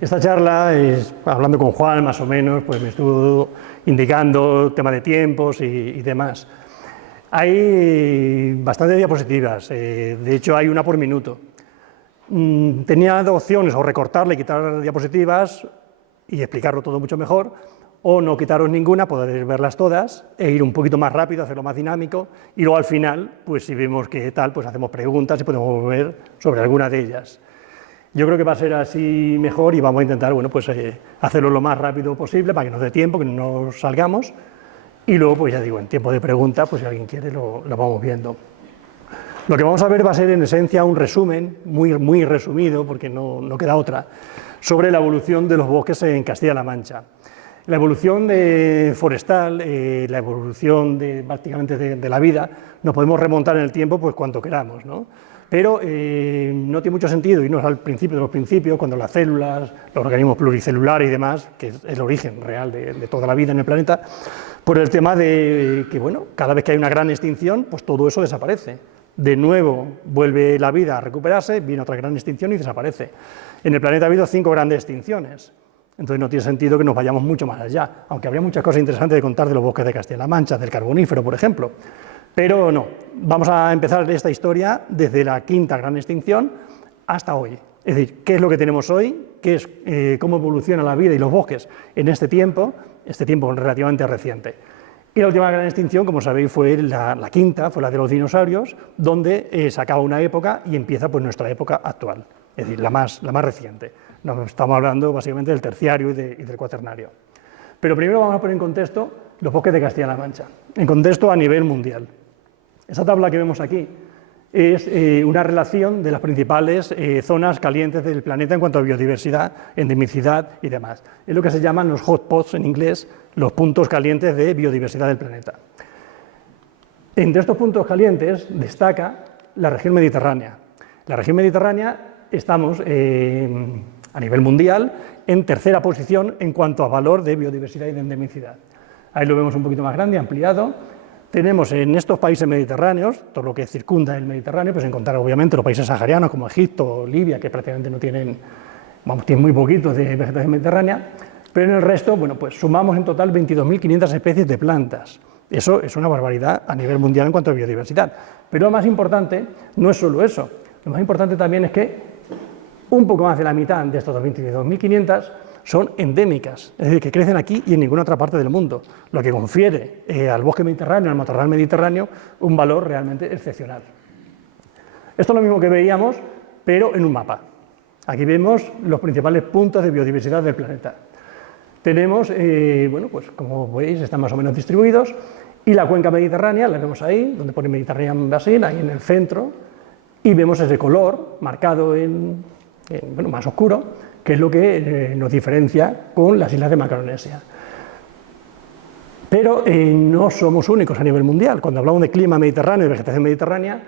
Esta charla es, hablando con Juan más o menos, pues me estuvo indicando tema de tiempos y demás. Hay bastantes diapositivas, de hecho hay una por minuto. Tenía dos opciones, o recortarle y quitar diapositivas y explicarlo todo mucho mejor, o no quitaros ninguna, poder verlas todas e ir un poquito más rápido, hacerlo más dinámico, y luego al final, pues si vemos que tal, pues hacemos preguntas y podemos volver sobre alguna de ellas. Yo creo que va a ser así mejor y vamos a intentar, bueno, pues, hacerlo lo más rápido posible para que nos dé tiempo, que no nos salgamos, y luego, pues ya digo, en tiempo de pregunta, pues si alguien quiere lo vamos viendo. Lo que vamos a ver va a ser en esencia un resumen, muy resumido, porque no queda otra, sobre la evolución de los bosques en Castilla-La Mancha. La evolución forestal, la evolución prácticamente de la vida, nos podemos remontar en el tiempo pues cuanto queramos, ¿no? Pero no tiene mucho sentido irnos al principio de los principios, cuando las células, los organismos pluricelulares y demás, que es el origen real de toda la vida en el planeta, por el tema de que, bueno, cada vez que hay una gran extinción, pues todo eso desaparece. De nuevo vuelve la vida a recuperarse, viene otra gran extinción y desaparece. En el planeta ha habido 5 grandes extinciones. Entonces no tiene sentido que nos vayamos mucho más allá, aunque habría muchas cosas interesantes de contar de los bosques de Castilla-La Mancha, del Carbonífero, por ejemplo. Pero no, vamos a empezar esta historia desde la 5ª gran extinción hasta hoy. Es decir, ¿qué es lo que tenemos hoy? ¿Qué es, cómo evoluciona la vida y los bosques en este tiempo relativamente reciente? Y la última gran extinción, como sabéis, fue la 5ª, fue la de los dinosaurios, donde se acaba una época y empieza pues nuestra época actual, es decir, la más reciente. Nos estamos hablando básicamente del terciario y del cuaternario. Pero primero vamos a poner en contexto los bosques de Castilla-La Mancha, en contexto a nivel mundial. Esta tabla que vemos aquí es una relación de las principales zonas calientes del planeta en cuanto a biodiversidad, endemicidad y demás. Es lo que se llaman los hotspots en inglés, los puntos calientes de biodiversidad del planeta. Entre estos puntos calientes destaca la región mediterránea. La región mediterránea estamos a nivel mundial en 3ª posición en cuanto a valor de biodiversidad y de endemicidad. Ahí lo vemos un poquito más grande, ampliado. Tenemos en estos países mediterráneos, todo lo que circunda el Mediterráneo, pues encontrar obviamente los países saharianos como Egipto o Libia, que prácticamente no tienen, tienen muy poquito de vegetación mediterránea, pero en el resto, bueno, pues sumamos en total 22.500 especies de plantas. Eso es una barbaridad a nivel mundial en cuanto a biodiversidad. Pero lo más importante no es solo eso, lo más importante también es que un poco más de la mitad de estos 22.500 son endémicas, es decir, que crecen aquí y en ninguna otra parte del mundo, lo que confiere al bosque mediterráneo, al matorral mediterráneo, un valor realmente excepcional. Esto es lo mismo que veíamos, pero en un mapa. Aquí vemos los principales puntos de biodiversidad del planeta. Tenemos, bueno, pues como veis, están más o menos distribuidos, y la cuenca mediterránea, la vemos ahí, donde pone Mediterranean Basin, ahí en el centro, y vemos ese color marcado bueno, más oscuro, que es lo que nos diferencia con las islas de Macaronesia. Pero no somos únicos a nivel mundial. Cuando hablamos de clima mediterráneo y vegetación mediterránea,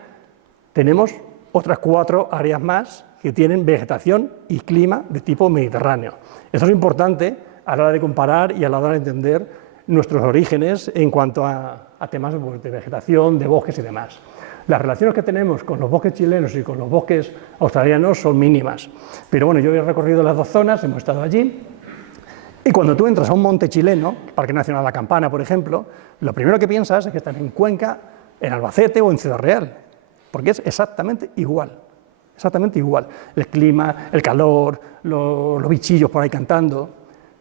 tenemos otras 4 áreas más que tienen vegetación y clima de tipo mediterráneo. Esto es importante a la hora de comparar y a la hora de entender nuestros orígenes en cuanto a temas pues, de vegetación, de bosques y demás. Las relaciones que tenemos con los bosques chilenos y con los bosques australianos son mínimas. Pero bueno, yo he recorrido las 2 zonas, hemos estado allí, y cuando tú entras a un monte chileno, Parque Nacional La Campana, por ejemplo, lo primero que piensas es que estás en Cuenca, en Albacete o en Ciudad Real, porque es exactamente igual. Exactamente igual. El clima, el calor, los bichillos por ahí cantando.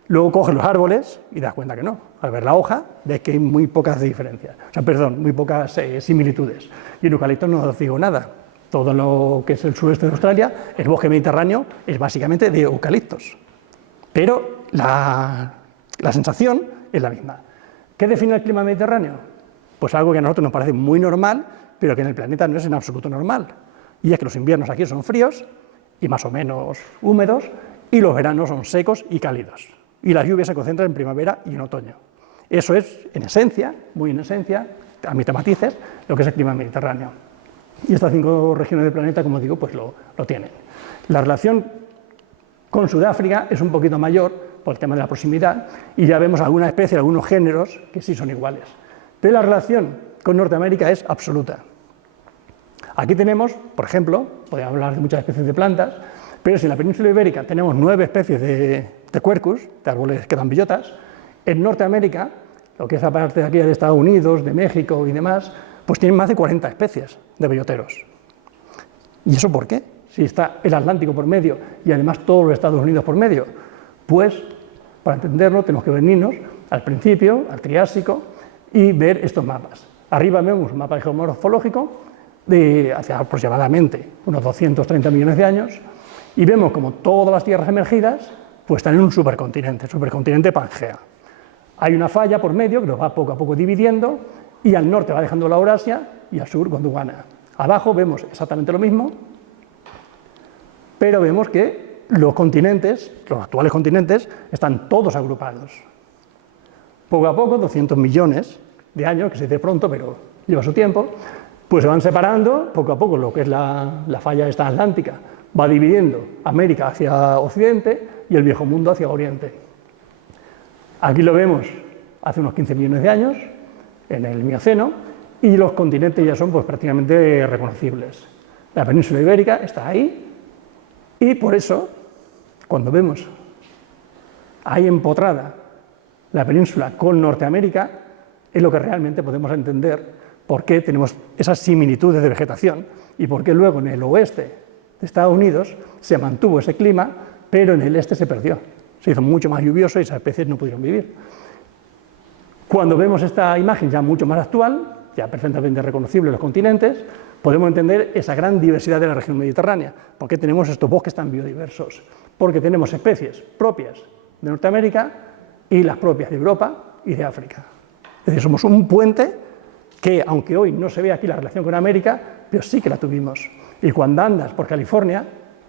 Luego coges los árboles y te das cuenta que no. Al ver la hoja, ves que hay muy pocas diferencias. O sea, perdón, muy pocas similitudes. Y en eucaliptos no os digo nada. Todo lo que es el sureste de Australia, el bosque mediterráneo, es básicamente de eucaliptos. Pero la sensación es la misma. ¿Qué define el clima mediterráneo? Pues algo que a nosotros nos parece muy normal, pero que en el planeta no es en absoluto normal. Y es que los inviernos aquí son fríos y más o menos húmedos, y los veranos son secos y cálidos. Y las lluvias se concentran en primavera y en otoño. Eso es, en esencia, muy en esencia, a mitad matices, lo que es el clima mediterráneo. Y estas 5 regiones del planeta, como digo, pues lo tienen. La relación con Sudáfrica es un poquito mayor por el tema de la proximidad, y ya vemos algunas especies, algunos géneros que sí son iguales. Pero la relación con Norteamérica es absoluta. Aquí tenemos, por ejemplo, podemos hablar de muchas especies de plantas, Pero si en la península ibérica tenemos 9 especies de quercus, de árboles que dan bellotas, en Norteamérica, lo que es la parte de aquí de Estados Unidos, de México y demás, pues tienen más de 40 especies de belloteros. ¿Y eso por qué? Si está el Atlántico por medio y además todos los Estados Unidos por medio, pues para entenderlo tenemos que venirnos al principio, al Triásico, y ver estos mapas. Arriba vemos un mapa geomorfológico de hace aproximadamente unos 230 millones de años, y vemos como todas las tierras emergidas pues están en un supercontinente Pangea. Hay una falla por medio que nos va poco a poco dividiendo, y al norte va dejando la Eurasia y al sur Gondwana. Abajo vemos exactamente lo mismo, pero vemos que los continentes, los actuales continentes, están todos agrupados. Poco a poco, 200 millones de años, que se dice pronto, pero lleva su tiempo, pues se van separando, poco a poco lo que es la falla esta atlántica va dividiendo América hacia Occidente y el viejo mundo hacia Oriente. Aquí lo vemos hace unos 15 millones de años, en el Mioceno, y los continentes ya son pues, prácticamente reconocibles. La península ibérica está ahí, y por eso, cuando vemos ahí empotrada la península con Norteamérica, es lo que realmente podemos entender por qué tenemos esas similitudes de vegetación y por qué luego en el oeste de Estados Unidos se mantuvo ese clima, pero en el este se perdió. Se hizo mucho más lluvioso y esas especies no pudieron vivir. Cuando vemos esta imagen ya mucho más actual, ya perfectamente reconocible en los continentes, podemos entender esa gran diversidad de la región mediterránea. ¿Por qué tenemos estos bosques tan biodiversos? Porque tenemos especies propias de Norteamérica y las propias de Europa y de África. Es decir, somos un puente que, aunque hoy no se ve aquí la relación con América, pero sí que la tuvimos. Y cuando andas por California,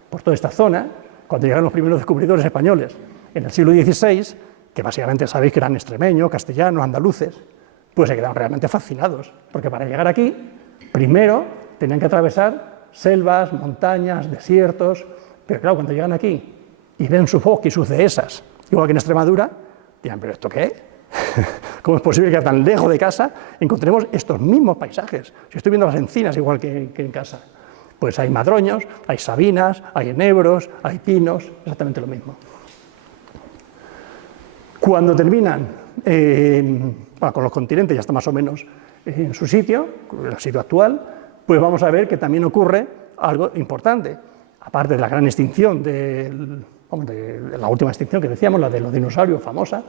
por toda esta zona, cuando llegaron los primeros descubridores españoles en el siglo XVI, que básicamente sabéis que eran extremeños, castellanos, andaluces, pues se quedaron realmente fascinados, porque para llegar aquí, primero tenían que atravesar selvas, montañas, desiertos, pero claro, cuando llegan aquí y ven sus bosques y sus dehesas, igual que en Extremadura, dirán, ¿pero esto qué? ¿Cómo es posible que a tan lejos de casa encontremos estos mismos paisajes? Si estoy viendo las encinas igual que en casa, pues hay madroños, hay sabinas, hay enebros, hay pinos, exactamente lo mismo. Cuando terminan con los continentes, ya está más o menos en su sitio, el sitio actual, pues vamos a ver que también ocurre algo importante. Aparte de la gran extinción, de la última extinción que decíamos, la de los dinosaurios famosa,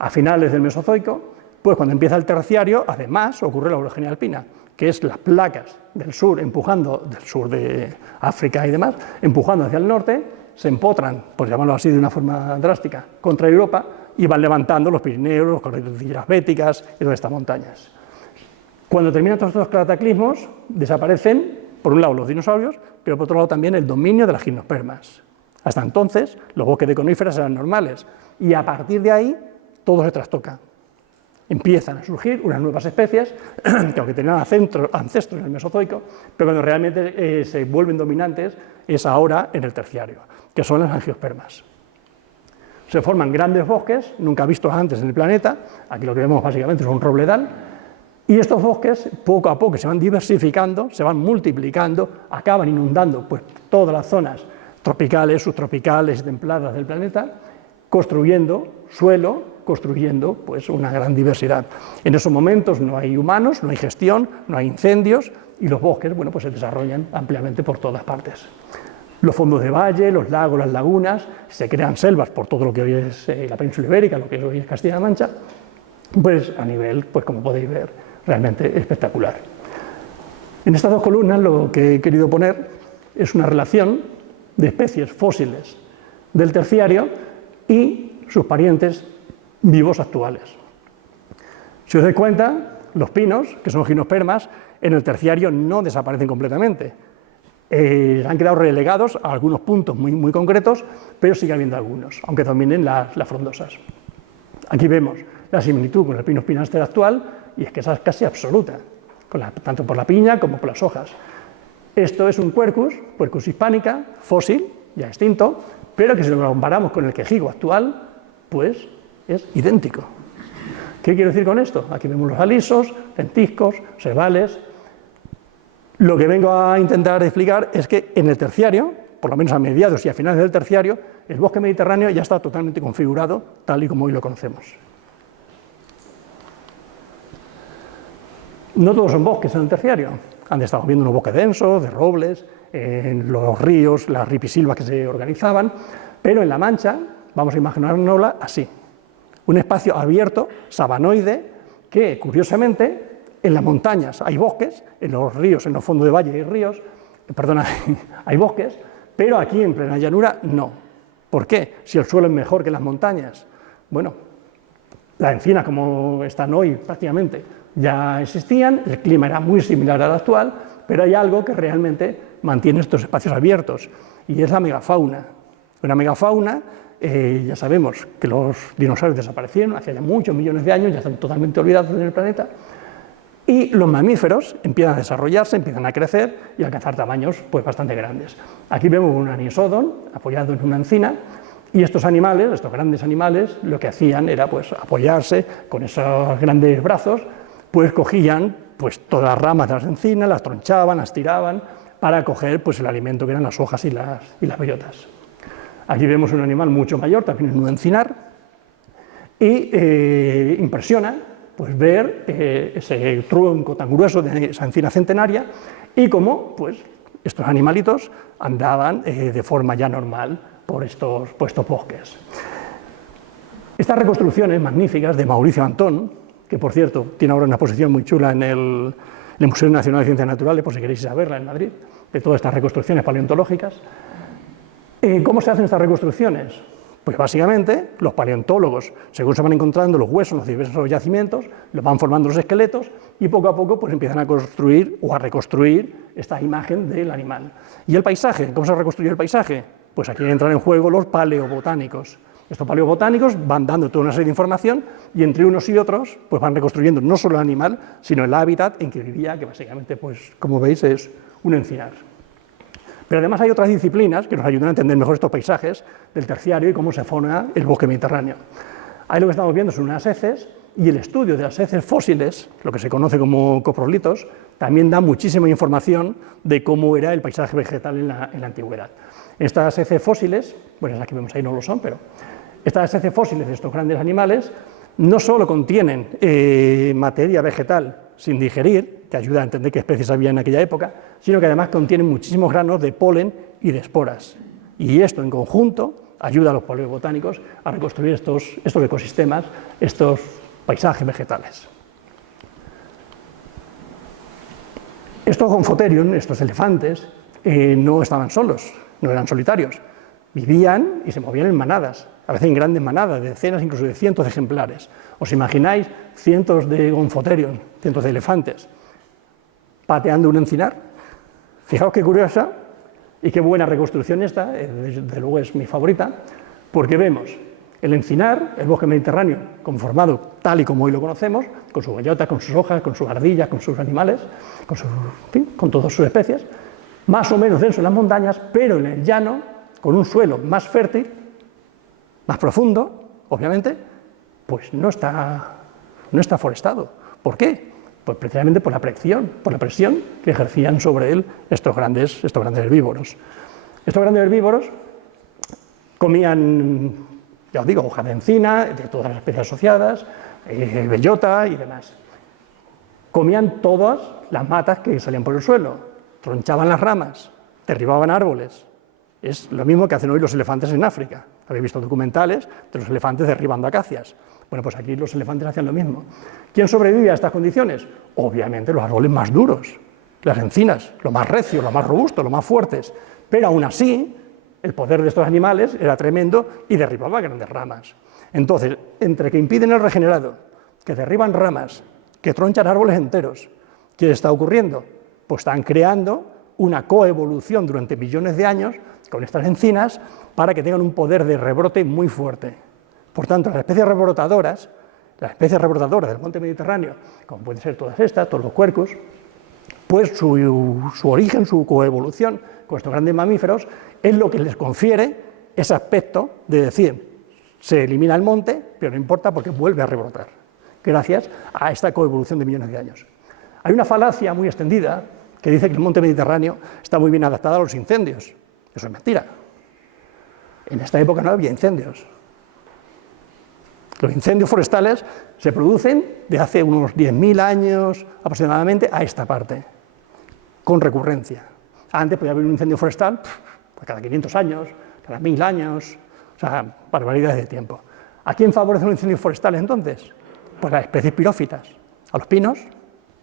a finales del Mesozoico, pues cuando empieza el Terciario, además ocurre la orogenia alpina, que es las placas del sur empujando, del sur de África y demás, empujando hacia el norte, se empotran, por llamarlo así de una forma drástica, contra Europa y van levantando los Pirineos, las cordilleras béticas y todas estas montañas. Cuando terminan todos estos cataclismos, desaparecen, por un lado, los dinosaurios, pero por otro lado también el dominio de las gimnospermas. Hasta entonces, los bosques de coníferas eran normales, y a partir de ahí, todo se trastoca. Empiezan a surgir unas nuevas especies, que aunque tenían ancestros en el Mesozoico, pero cuando realmente se vuelven dominantes es ahora en el Terciario, que son las angiospermas. Se forman grandes bosques, nunca vistos antes en el planeta, aquí lo que vemos básicamente es un robledal, y estos bosques poco a poco se van diversificando, se van multiplicando, acaban inundando pues, todas las zonas tropicales, subtropicales y templadas del planeta, construyendo suelo, construyendo pues, una gran diversidad. En esos momentos no hay humanos, no hay gestión, no hay incendios, y los bosques bueno, pues, se desarrollan ampliamente por todas partes. Los fondos de valle, los lagos, las lagunas, se crean selvas por todo lo que hoy es la península ibérica, lo que hoy es Castilla-La Mancha, pues a nivel, pues como podéis ver, realmente espectacular. En estas dos columnas lo que he querido poner es una relación de especies fósiles del Terciario y sus parientes vivos actuales. Si os dais cuenta, los pinos, que son gimnospermas, en el Terciario no desaparecen completamente. Han quedado relegados a algunos puntos muy concretos, pero sigue habiendo algunos, aunque dominen las frondosas. Aquí vemos la similitud con el Pinus pinaster actual, y es que esa es casi absoluta, tanto por la piña como por las hojas. Esto es un Quercus hispanica, fósil, ya extinto, pero que si lo comparamos con el quejigo actual, pues es idéntico. ¿Qué quiero decir con esto? Aquí vemos los alisos, lentiscos, sebales. Lo que vengo a intentar explicar es que en el terciario, por lo menos a mediados y a finales del terciario, el bosque mediterráneo ya está totalmente configurado tal y como hoy lo conocemos. No todos son bosques en el terciario. Antes estamos viendo unos bosques densos, de robles, en los ríos, las ripisilvas que se organizaban, pero en La Mancha vamos a imaginárnosla así. Un espacio abierto, sabanoide, que curiosamente en las montañas hay bosques, en los ríos, en los fondos de valle hay ríos, perdona, hay bosques, pero aquí en plena llanura no. ¿Por qué? Si el suelo es mejor que las montañas. Bueno, las encinas como están hoy prácticamente ya existían, el clima era muy similar al actual, pero hay algo que realmente mantiene estos espacios abiertos, y es la megafauna. Una megafauna, ya sabemos que los dinosaurios desaparecieron hace ya muchos millones de años, ya están totalmente olvidados en el planeta, y los mamíferos empiezan a desarrollarse, empiezan a crecer y a alcanzar tamaños pues, bastante grandes. Aquí vemos un anisodon apoyado en una encina, y estos animales, estos grandes animales, lo que hacían era pues, apoyarse con esos grandes brazos, pues cogían pues, todas las ramas de las encinas, las tronchaban, las tiraban, para coger pues, el alimento que eran las hojas y las bellotas. Aquí vemos un animal mucho mayor, también en un encinar, y impresiona pues, ver ese tronco tan grueso de esa encina centenaria y cómo pues, estos animalitos andaban de forma ya normal por estos bosques. Estas reconstrucciones magníficas de Mauricio Antón, que por cierto tiene ahora una exposición muy chula en el Museo Nacional de Ciencias Naturales, por si queréis ir a verla en Madrid, de todas estas reconstrucciones paleontológicas. ¿Cómo se hacen estas reconstrucciones? Pues básicamente los paleontólogos, según se van encontrando los huesos en los diversos yacimientos, los van formando los esqueletos y poco a poco pues, empiezan a construir o a reconstruir esta imagen del animal. ¿Y el paisaje? ¿Cómo se reconstruye el paisaje? Pues aquí entran en juego los paleobotánicos. Estos paleobotánicos van dando toda una serie de información y entre unos y otros pues van reconstruyendo no solo el animal, sino el hábitat en que vivía, que básicamente, pues, como veis, es un encinar. Pero además hay otras disciplinas que nos ayudan a entender mejor estos paisajes del terciario y cómo se forma el bosque mediterráneo. Ahí lo que estamos viendo son unas heces, y el estudio de las heces fósiles, lo que se conoce como coprolitos, también da muchísima información de cómo era el paisaje vegetal en la antigüedad. Estas heces fósiles, bueno, las que vemos ahí no lo son, pero estas heces fósiles de estos grandes animales no solo contienen materia vegetal sin digerir, que ayuda a entender qué especies había en aquella época, sino que además contienen muchísimos granos de polen y de esporas. Y esto en conjunto ayuda a los paleobotánicos a reconstruir estos ecosistemas, estos paisajes vegetales. Estos gonfotherium, estos elefantes, no estaban solos, no eran solitarios, vivían y se movían en manadas, a veces en grandes manadas, de decenas, incluso de cientos de ejemplares. ¿Os imagináis cientos de gonfotherium, cientos de elefantes, pateando un encinar? Fijaos qué curiosa y qué buena reconstrucción esta, desde luego es mi favorita, porque vemos el encinar, el bosque mediterráneo, conformado tal y como hoy lo conocemos, con sus bellotas, con sus hojas, con sus ardillas, con sus animales, con todas sus especies, más o menos denso en las montañas, pero en el llano, con un suelo más fértil, más profundo, obviamente, pues no está forestado. ¿Por qué? Pues precisamente por la presión que ejercían sobre él estos grandes herbívoros. Estos grandes herbívoros comían, ya os digo, hojas de encina, de todas las especies asociadas, bellota y demás. Comían todas las matas que salían por el suelo, tronchaban las ramas, derribaban árboles. Es lo mismo que hacen hoy los elefantes en África. Habéis visto documentales de los elefantes derribando acacias. Bueno, pues aquí los elefantes hacían lo mismo. ¿Quién sobrevive a estas condiciones? Obviamente los árboles más duros, las encinas, lo más recios, lo más robustos, lo más fuertes. Pero aún así, el poder de estos animales era tremendo y derribaba grandes ramas. Entonces, entre que impiden el regenerado, que derriban ramas, que tronchan árboles enteros, ¿qué está ocurriendo? Pues están creando una coevolución durante millones de años con estas encinas para que tengan un poder de rebrote muy fuerte. Por tanto, las especies rebrotadoras del monte Mediterráneo, como pueden ser todas estas, todos los quercus, pues su origen, su coevolución con estos grandes mamíferos es lo que les confiere ese aspecto de decir, se elimina el monte, pero no importa porque vuelve a rebrotar, gracias a esta coevolución de millones de años. Hay una falacia muy extendida que dice que el monte Mediterráneo está muy bien adaptado a los incendios. Eso es mentira. En esta época no había incendios. Los incendios forestales se producen de hace unos 10.000 años aproximadamente a esta parte, con recurrencia. Antes podía haber un incendio forestal cada 500 años, cada 1.000 años, o sea, barbaridades de tiempo. ¿A quién favorecen los incendios forestales entonces? Pues a las especies pirófitas, a los pinos,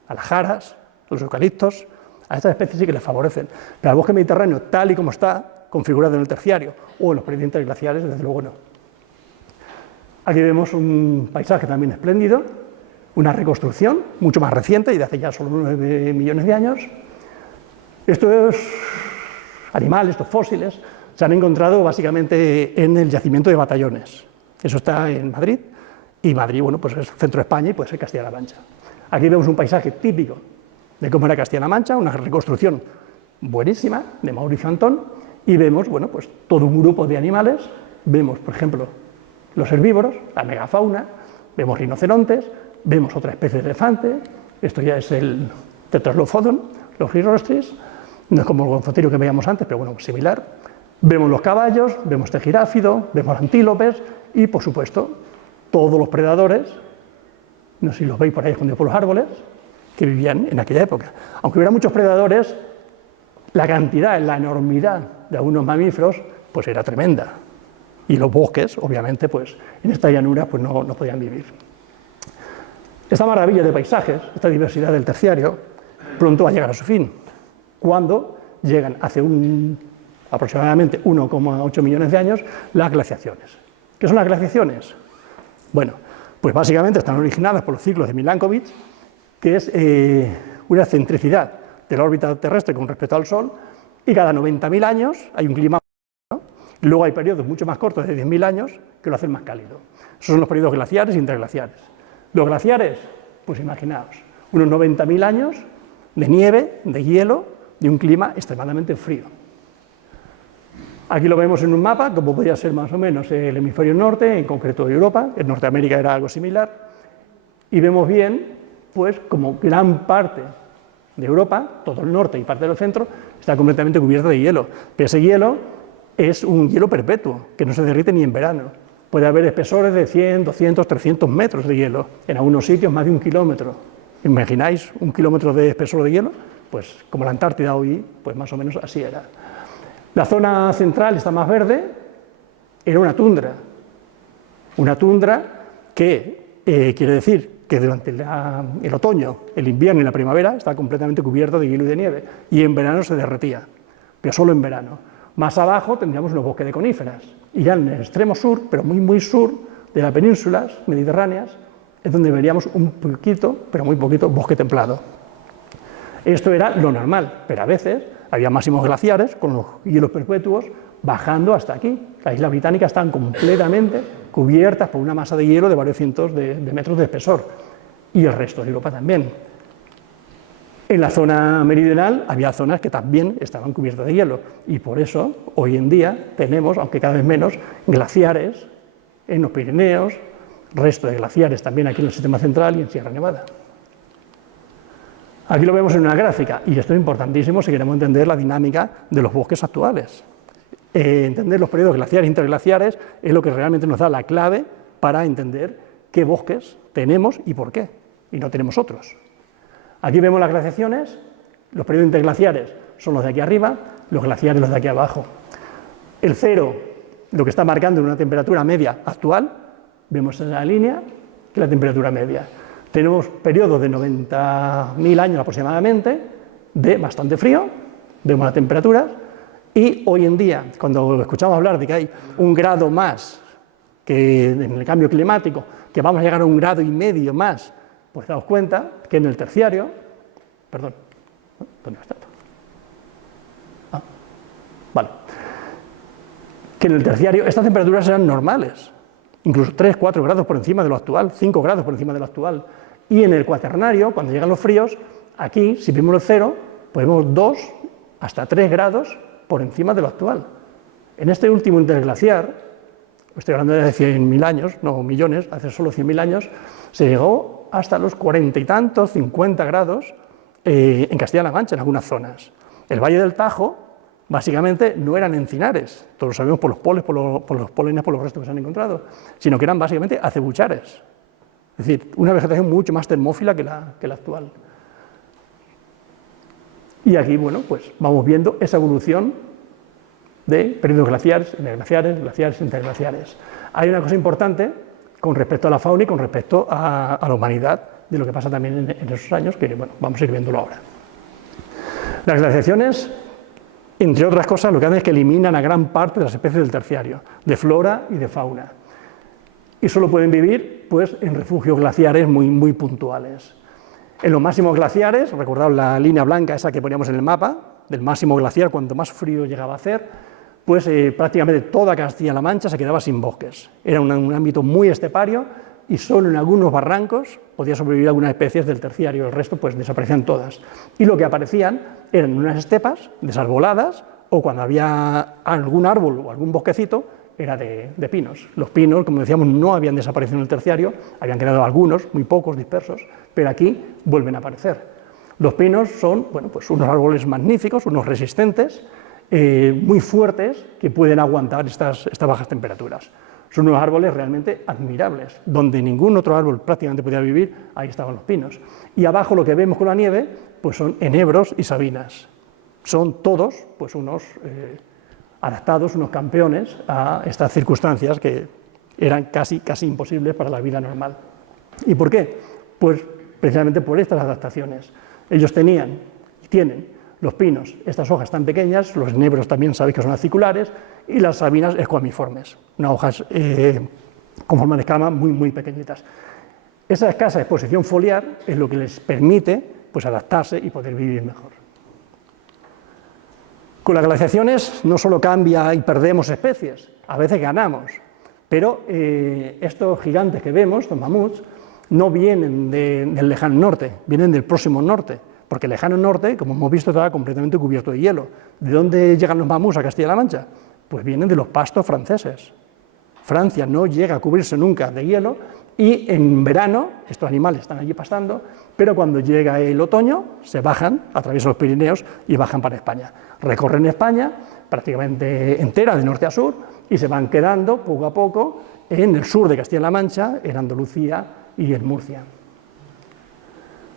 a las jaras, a los eucaliptos, a estas especies sí que les favorecen. Pero al bosque mediterráneo, tal y como está configurado en el terciario o en los periodos interglaciares, desde luego no. Aquí vemos un paisaje también espléndido, una reconstrucción mucho más reciente y de hace ya solo 9 millones de años. Estos animales, estos fósiles, se han encontrado básicamente en el yacimiento de Batallones. Eso está en Madrid, y Madrid, bueno, pues es centro de España y puede ser Castilla-La Mancha. Aquí vemos un paisaje típico de cómo era Castilla-La Mancha, una reconstrucción buenísima de Mauricio Antón, y vemos, bueno, pues todo un grupo de animales. Vemos, por ejemplo, los herbívoros, la megafauna, vemos rinocerontes, vemos otra especie de elefante, esto ya es el Tetralophodon, los Rhinostris, no es como el gonfotirio que veíamos antes, pero bueno, similar. Vemos los caballos, vemos este giráfido, vemos antílopes y, por supuesto, todos los predadores, no sé si los veis por ahí escondidos por los árboles, que vivían en aquella época. Aunque hubiera muchos predadores, la cantidad, la enormidad de algunos mamíferos, pues era tremenda. Y los bosques, obviamente, pues en esta llanura pues no podían vivir. Esta maravilla de paisajes, esta diversidad del terciario, pronto va a llegar a su fin, cuando llegan hace aproximadamente 1,8 millones de años las glaciaciones. ¿Qué son las glaciaciones? Bueno, pues básicamente están originadas por los ciclos de Milankovitch, que es una excentricidad de la órbita terrestre con respecto al Sol, y cada 90.000 años hay un clima, ¿no? Luego hay periodos mucho más cortos, de 10.000 años, que lo hacen más cálido. Esos son los periodos glaciares e interglaciares. Los glaciares, pues imaginaos, unos 90.000 años de nieve, de hielo, de un clima extremadamente frío. Aquí lo vemos en un mapa, como podría ser más o menos el hemisferio norte, en concreto Europa, en Norteamérica era algo similar, y vemos bien, pues, como gran parte de Europa, todo el norte y parte del centro, está completamente cubierta de hielo. Pero ese hielo es un hielo perpetuo, que no se derrite ni en verano. Puede haber espesores de 100, 200, 300 metros de hielo, en algunos sitios más de 1 kilómetro. ¿Imagináis 1 kilómetro de espesor de hielo? Pues como la Antártida hoy, pues más o menos así era. La zona central, está más verde, era una tundra que quiere decir que durante el otoño, el invierno y la primavera está completamente cubierto de hielo y de nieve, y en verano se derretía, pero solo en verano. Más abajo tendríamos unos bosques de coníferas, y ya en el extremo sur, pero muy sur, de las penínsulas mediterráneas, es donde veríamos un poquito, pero muy poquito, bosque templado. Esto era lo normal, pero a veces había máximos glaciares con los hielos perpetuos bajando hasta aquí. Las islas británicas están completamente cubiertas por una masa de hielo de varios cientos de metros de espesor, y el resto de Europa también. En la zona meridional había zonas que también estaban cubiertas de hielo, y por eso hoy en día tenemos, aunque cada vez menos, glaciares en los Pirineos, resto de glaciares también aquí en el sistema central y en Sierra Nevada. Aquí lo vemos en una gráfica, y esto es importantísimo si queremos entender la dinámica de los bosques actuales. Entender los periodos glaciares e interglaciares es lo que realmente nos da la clave para entender qué bosques tenemos y por qué, y no tenemos otros. Aquí vemos las glaciaciones, los periodos interglaciares son los de aquí arriba, los glaciares los de aquí abajo. El cero, lo que está marcando una temperatura media actual, vemos en la línea que es la temperatura media. Tenemos periodos de 90.000 años aproximadamente de bastante frío, vemos las temperaturas, y hoy en día, cuando escuchamos hablar de que hay 1 grado más que en el cambio climático, que vamos a llegar a 1,5 grados más, pues daos cuenta que en el terciario, perdón, ¿dónde está? Vale, que en el terciario estas temperaturas eran normales, incluso 3, 4 grados por encima de lo actual, 5 grados por encima de lo actual, y en el cuaternario, cuando llegan los fríos, aquí, si vemos el cero, pues vemos 2 hasta 3 grados por encima de lo actual. En este último interglaciar, estoy hablando de hace 100.000 años, no millones, hace solo 100.000 años, se llegó hasta los 40 y tantos, 50 grados en Castilla-La Mancha, en algunas zonas. El Valle del Tajo, básicamente, no eran encinares, todos lo sabemos por los poles, por los pólenes, por los restos que se han encontrado, sino que eran básicamente acebuchares. Es decir, una vegetación mucho más termófila que la actual. Y aquí, bueno, pues vamos viendo esa evolución de periodos glaciares, interglaciares, glaciares, interglaciares. Hay una cosa importante con respecto a la fauna y con respecto a la humanidad, de lo que pasa también en esos años, que bueno, vamos a ir viéndolo ahora. Las glaciaciones, entre otras cosas, lo que hacen es que eliminan a gran parte de las especies del terciario, de flora y de fauna. Y solo pueden vivir pues, en refugios glaciares muy puntuales. En los máximos glaciares, recordad la línea blanca esa que poníamos en el mapa, del máximo glaciar, cuanto más frío llegaba a hacer, pues prácticamente toda Castilla-La Mancha se quedaba sin bosques. Era un ámbito muy estepario y solo en algunos barrancos podía sobrevivir algunas especies del terciario, el resto pues desaparecían todas. Y lo que aparecían eran unas estepas desarboladas o cuando había algún árbol o algún bosquecito, era de pinos. Los pinos, como decíamos, no habían desaparecido en el terciario, habían quedado algunos, muy pocos, dispersos, pero aquí vuelven a aparecer. Los pinos son, bueno, pues unos árboles magníficos, unos resistentes, muy fuertes, que pueden aguantar estas bajas temperaturas. Son unos árboles realmente admirables, donde ningún otro árbol prácticamente podía vivir, ahí estaban los pinos. Y abajo lo que vemos con la nieve, pues son enebros y sabinas. Son todos, pues unos adaptados, unos campeones a estas circunstancias que eran casi imposibles para la vida normal. ¿Y por qué? Pues precisamente por estas adaptaciones. Ellos tenían y tienen, los pinos, estas hojas tan pequeñas, los enebros también sabéis que son aciculares, y las sabinas esquamiformes, unas hojas con forma de escama muy pequeñitas. Esa escasa exposición foliar es lo que les permite pues, adaptarse y poder vivir mejor. Con las glaciaciones no solo cambia y perdemos especies, a veces ganamos, pero estos gigantes que vemos, estos mamuts, no vienen del lejano norte, vienen del próximo norte, porque el lejano norte, como hemos visto, estaba completamente cubierto de hielo. ¿De dónde llegan los mamuts a Castilla-La Mancha? Pues vienen de los pastos franceses. Francia no llega a cubrirse nunca de hielo y en verano estos animales están allí pastando, pero cuando llega el otoño se bajan, atraviesan los Pirineos y bajan para España. Recorren España prácticamente entera, de norte a sur, y se van quedando poco a poco en el sur de Castilla-La Mancha, en Andalucía y en Murcia.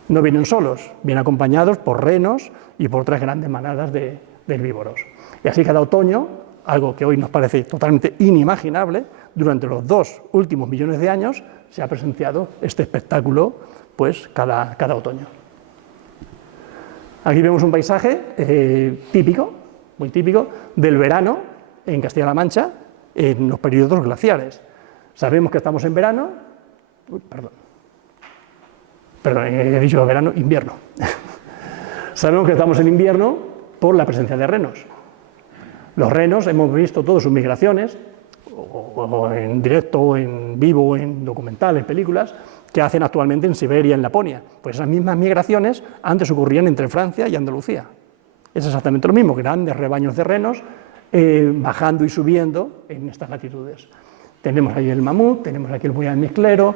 No vienen solos, vienen acompañados por renos y por otras grandes manadas de herbívoros. Y así cada otoño, algo que hoy nos parece totalmente inimaginable, durante los 2 últimos millones de años se ha presenciado este espectáculo pues, cada otoño. Aquí vemos un paisaje típico, muy típico, del verano en Castilla-La Mancha en los periodos glaciares. Sabemos que estamos en verano, he dicho verano, invierno. Sabemos que estamos en invierno por la presencia de renos. Los renos, hemos visto todas sus migraciones, o en directo, o en vivo, en documentales, películas, que hacen actualmente en Siberia, en Laponia. Pues esas mismas migraciones antes ocurrían entre Francia y Andalucía. Es exactamente lo mismo, grandes rebaños de renos bajando y subiendo en estas latitudes. Tenemos ahí el mamut, tenemos aquí el boyal mezclero,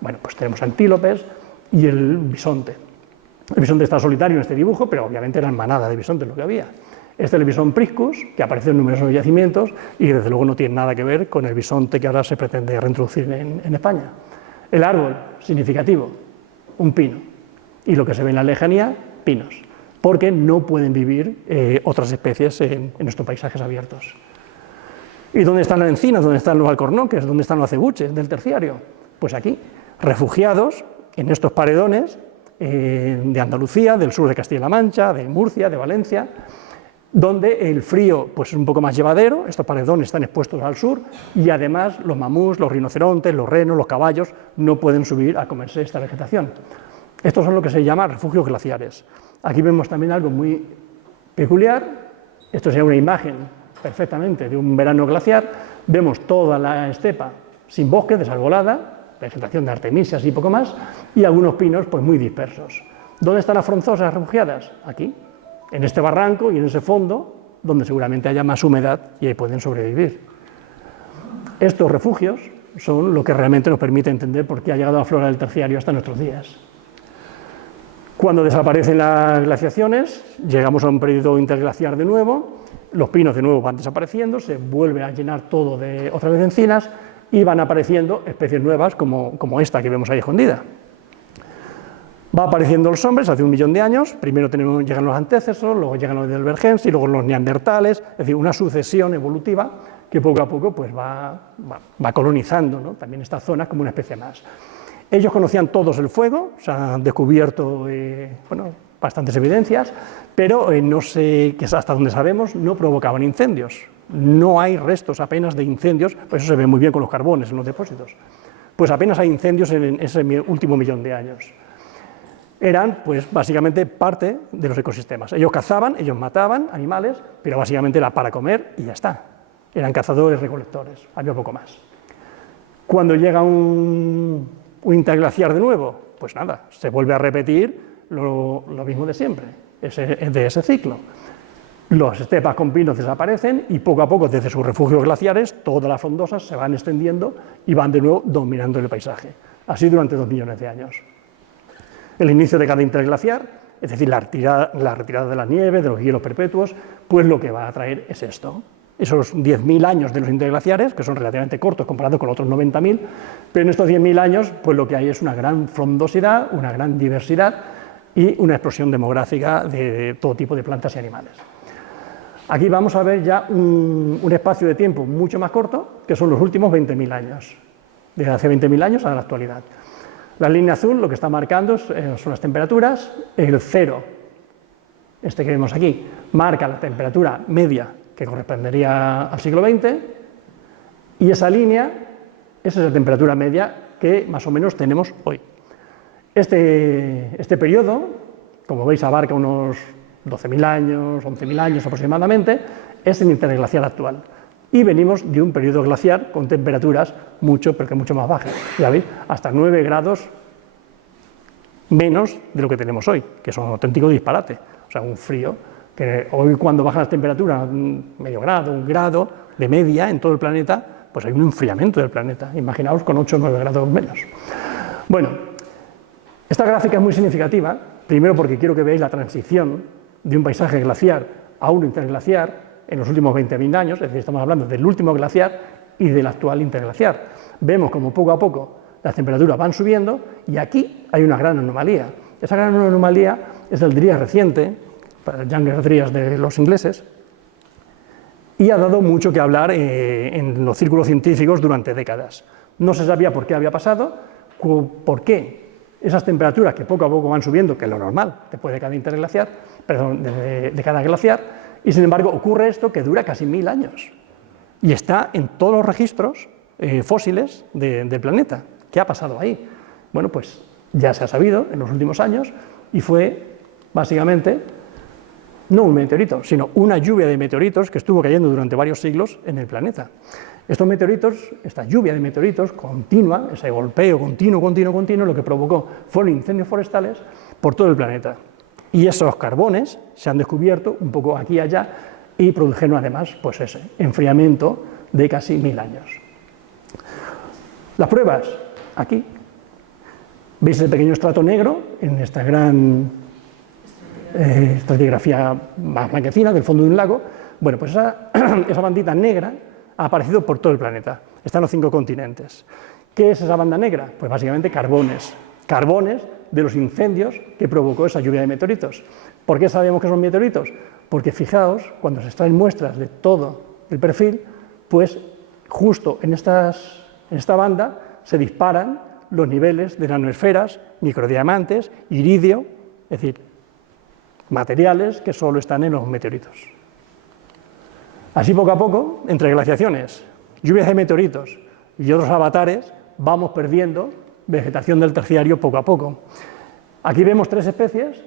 bueno, pues tenemos antílopes y el bisonte. El bisonte está solitario en este dibujo, pero obviamente eran manadas de bisontes lo que había. Este es el bisón priscus, que aparece en numerosos yacimientos y que desde luego no tiene nada que ver con el bisonte que ahora se pretende reintroducir en España. El árbol significativo, un pino, y lo que se ve en la lejanía, pinos, porque no pueden vivir otras especies en estos paisajes abiertos. ¿Y dónde están las encinas? ¿Dónde están los alcornoques? ¿Dónde están los acebuches del terciario? Pues aquí, refugiados en estos paredones de Andalucía, del sur de Castilla-La Mancha, de Murcia, de Valencia, donde el frío pues, es un poco más llevadero, estos paredones están expuestos al sur y además los mamuts, los rinocerontes, los renos, los caballos no pueden subir a comerse esta vegetación. Estos son lo que se llama refugios glaciares. Aquí vemos también algo muy peculiar, esto sería una imagen perfectamente de un verano glaciar, vemos toda la estepa sin bosque, desarbolada, vegetación de artemisias y poco más, y algunos pinos pues, muy dispersos. ¿Dónde están las fronzosas refugiadas? Aquí, en este barranco y en ese fondo, donde seguramente haya más humedad y ahí pueden sobrevivir. Estos refugios son lo que realmente nos permite entender por qué ha llegado la flora del terciario hasta nuestros días. Cuando desaparecen las glaciaciones, llegamos a un periodo interglaciar de nuevo, los pinos de nuevo van desapareciendo, se vuelve a llenar todo otra vez de encinas y van apareciendo especies nuevas como esta que vemos ahí escondida. Va apareciendo los hombres hace 1 millón de años, primero llegan los antécesos, luego llegan los delvergentes y luego los neandertales, es decir, una sucesión evolutiva que poco a poco pues, va colonizando, ¿no?, también estas zonas como una especie más. Ellos conocían todos el fuego, se han descubierto bastantes evidencias, pero no sé, que hasta donde sabemos, no provocaban incendios. No hay restos apenas de incendios, pues eso se ve muy bien con los carbones en los depósitos. Pues apenas hay incendios en ese último 1 millón de años. Eran, pues, básicamente parte de los ecosistemas. Ellos cazaban, ellos mataban animales, pero básicamente era para comer y ya está. Eran cazadores-recolectores, había poco más. Cuando llega un interglaciar de nuevo, pues nada, se vuelve a repetir lo mismo de siempre, de ese ciclo. Las estepas con pinos desaparecen y poco a poco, desde sus refugios glaciares, todas las frondosas se van extendiendo y van de nuevo dominando el paisaje. Así durante 2 millones de años. El inicio de cada interglaciar, es decir, la retirada de la nieve, de los hielos perpetuos, pues lo que va a traer es esto. Esos 10.000 años de los interglaciares, que son relativamente cortos comparados con otros 90.000, pero en estos 10.000 años pues lo que hay es una gran frondosidad, una gran diversidad y una explosión demográfica de todo tipo de plantas y animales. Aquí vamos a ver ya un espacio de tiempo mucho más corto, que son los últimos 20.000 años, desde hace 20.000 años a la actualidad. La línea azul lo que está marcando son las temperaturas, el cero, este que vemos aquí, marca la temperatura media que correspondería al siglo XX, y esa línea, esa es la temperatura media que más o menos tenemos hoy. Este periodo, como veis, abarca unos 12.000 años, 11.000 años aproximadamente, es el interglaciar actual. Y venimos de un periodo glaciar con temperaturas mucho, pero que mucho más bajas. Ya veis, hasta 9 grados menos de lo que tenemos hoy, que es un auténtico disparate. O sea, un frío que hoy, cuando bajan las temperaturas medio grado, 1 grado de media en todo el planeta, pues hay un enfriamiento del planeta. Imaginaos con 8 o 9 grados menos. Bueno, esta gráfica es muy significativa, primero porque quiero que veáis la transición de un paisaje glaciar a un interglaciar en los últimos 20.000 años, es decir, estamos hablando del último glaciar y del actual interglaciar. Vemos como poco a poco las temperaturas van subiendo y aquí hay una gran anomalía. Esa gran anomalía es el Dryas reciente, para el Younger Dryas de los ingleses, y ha dado mucho que hablar en los círculos científicos durante décadas. No se sabía por qué había pasado, por qué esas temperaturas que poco a poco van subiendo, que es lo normal después de cada interglaciar, perdón, de cada glaciar, y sin embargo ocurre esto que dura casi 1000 años y está en todos los registros fósiles del planeta. ¿Qué ha pasado ahí? Bueno, pues ya se ha sabido en los últimos años y fue básicamente no un meteorito, sino una lluvia de meteoritos que estuvo cayendo durante varios siglos en el planeta. Estos meteoritos, esta lluvia de meteoritos continua, ese golpeo continuo, lo que provocó fueron incendios forestales por todo el planeta. Y esos carbones se han descubierto un poco aquí y allá y produjeron además pues ese enfriamiento de casi 1000 años. Las pruebas, aquí. ¿Veis el pequeño estrato negro en esta gran estratigrafía más blanquecina del fondo de un lago? Bueno, pues esa bandita negra ha aparecido por todo el planeta. Está en los 5 continentes. ¿Qué es esa banda negra? Pues básicamente carbones. Carbones de los incendios que provocó esa lluvia de meteoritos. ¿Por qué sabemos que son meteoritos? Porque fijaos, cuando se extraen muestras de todo el perfil, pues justo en esta banda se disparan los niveles de nanoesferas, microdiamantes, iridio, es decir, materiales que solo están en los meteoritos. Así poco a poco, entre glaciaciones, lluvias de meteoritos y otros avatares, vamos perdiendo vegetación del terciario poco a poco. Aquí vemos 3 especies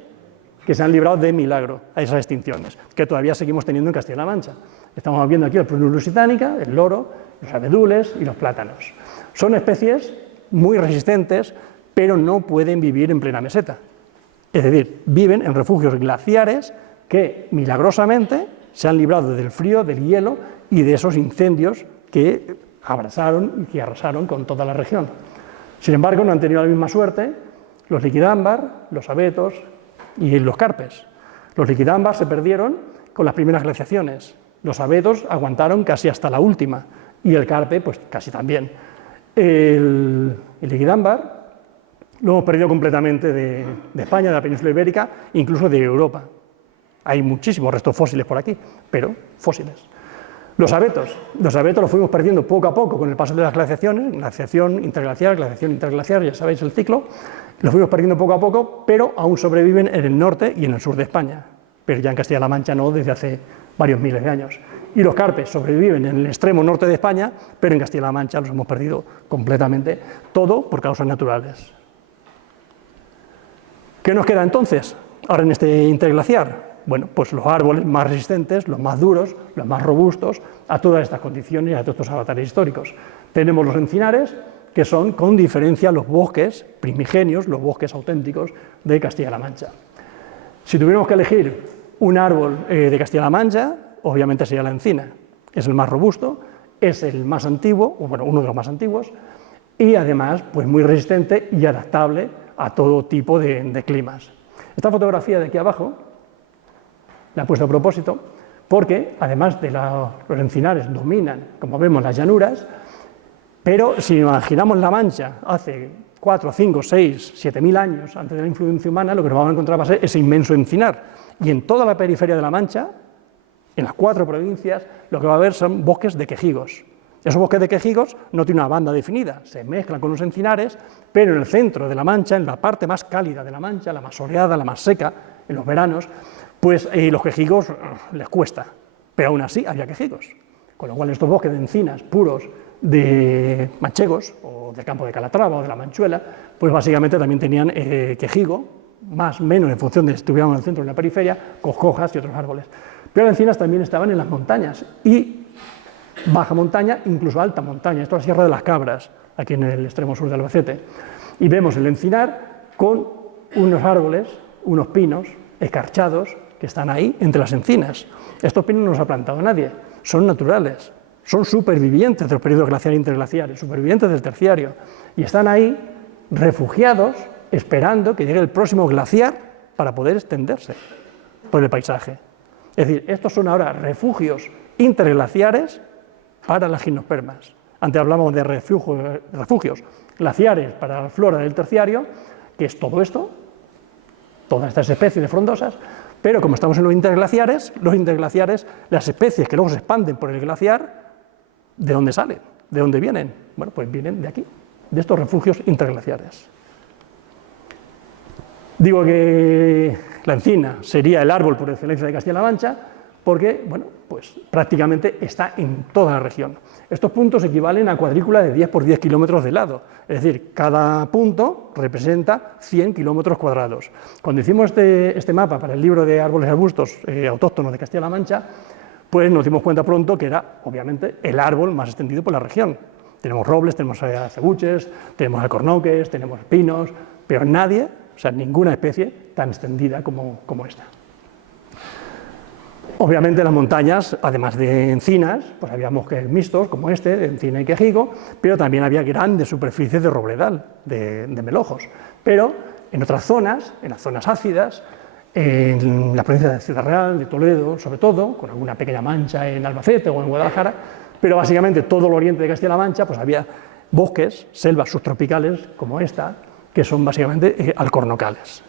que se han librado de milagro a esas extinciones, que todavía seguimos teniendo en Castilla-La Mancha. Estamos viendo aquí el Prunus lusitanica, el loro, los abedules y los plátanos. Son especies muy resistentes, pero no pueden vivir en plena meseta. Es decir, viven en refugios glaciares que milagrosamente se han librado del frío, del hielo y de esos incendios que abrasaron y que arrasaron con toda la región. Sin embargo, no han tenido la misma suerte los liquidámbar, los abetos y los carpes. Los liquidambars se perdieron con las primeras glaciaciones, los abetos aguantaron casi hasta la última, y el carpe, pues casi también. El liquidámbar lo hemos perdido completamente de España, de la península ibérica, incluso de Europa. Hay muchísimos restos fósiles por aquí, pero fósiles. Los abetos los fuimos perdiendo poco a poco con el paso de las glaciaciones, glaciación interglaciar, ya sabéis el ciclo, los fuimos perdiendo poco a poco, pero aún sobreviven en el norte y en el sur de España, pero ya en Castilla-La Mancha no, desde hace varios miles de años. Y los carpes sobreviven en el extremo norte de España, pero en Castilla-La Mancha los hemos perdido completamente, todo por causas naturales. ¿Qué nos queda entonces, ahora en este interglaciar? Bueno, pues los árboles más resistentes, los más duros, los más robustos a todas estas condiciones y a todos estos avatares históricos. Tenemos los encinares, que son con diferencia los bosques primigenios, los bosques auténticos de Castilla-La Mancha. Si tuviéramos que elegir un árbol de Castilla-La Mancha, obviamente sería la encina. Es el más robusto, es el más antiguo, o bueno, uno de los más antiguos, y además pues muy resistente y adaptable a todo tipo de climas. Esta fotografía de aquí abajo la he puesto a propósito porque, además de los encinares dominan, como vemos, las llanuras, pero si imaginamos La Mancha hace 4, 5, 6, 7.000 años antes de la influencia humana, lo que nos vamos a encontrar va a ser ese inmenso encinar. Y en toda la periferia de La Mancha, en las 4 provincias, lo que va a haber son bosques de quejigos. Esos bosques de quejigos no tienen una banda definida, se mezclan con los encinares, pero en el centro de La Mancha, en la parte más cálida de La Mancha, la más soleada, la más seca, en los veranos, pues los quejigos les cuesta, pero aún así había quejigos. Con lo cual estos bosques de encinas puros de manchegos, o del campo de Calatrava o de la Manchuela, pues básicamente también tenían quejigo, más o menos en función de si estuviéramos en el centro o en la periferia, coscojas y otros árboles. Pero las encinas también estaban en las montañas, y baja montaña, incluso alta montaña. Esto es la Sierra de las Cabras, aquí en el extremo sur de Albacete. Y vemos el encinar con unos árboles, unos pinos escarchados, que están ahí entre las encinas. Estos pinos no los ha plantado nadie, son naturales, son supervivientes de los periodos glaciares e interglaciares, supervivientes del terciario, y están ahí refugiados, esperando que llegue el próximo glaciar para poder extenderse por el paisaje. Es decir, estos son ahora refugios interglaciares para las gimnospermas. Antes hablamos de refugios glaciares para la flora del terciario, que es todo esto, todas estas especies de frondosas, pero como estamos en los interglaciares, las especies que luego se expanden por el glaciar, ¿de dónde salen? ¿De dónde vienen? Bueno, pues vienen de aquí, de estos refugios interglaciares. Digo que la encina sería el árbol por excelencia de Castilla-La Mancha, porque, bueno, pues prácticamente está en toda la región. Estos puntos equivalen a cuadrícula de 10 por 10 kilómetros de lado, es decir, cada punto representa 100 kilómetros cuadrados. Cuando hicimos este mapa para el libro de árboles y arbustos autóctonos de Castilla-La Mancha, pues nos dimos cuenta pronto que era, obviamente, el árbol más extendido por la región. Tenemos robles, tenemos acebuches, tenemos alcornoques, tenemos pinos, pero nadie, o sea, ninguna especie tan extendida como esta. Obviamente en las montañas, además de encinas, pues había bosques mixtos como este, de encina y quejigo, pero también había grandes superficies de robledal, de melojos. Pero en otras zonas, en las zonas ácidas, en la provincia de Ciudad Real, de Toledo, sobre todo, con alguna pequeña mancha en Albacete o en Guadalajara, pero básicamente todo el oriente de Castilla-La Mancha, pues había bosques, selvas subtropicales como esta, que son básicamente alcornocales.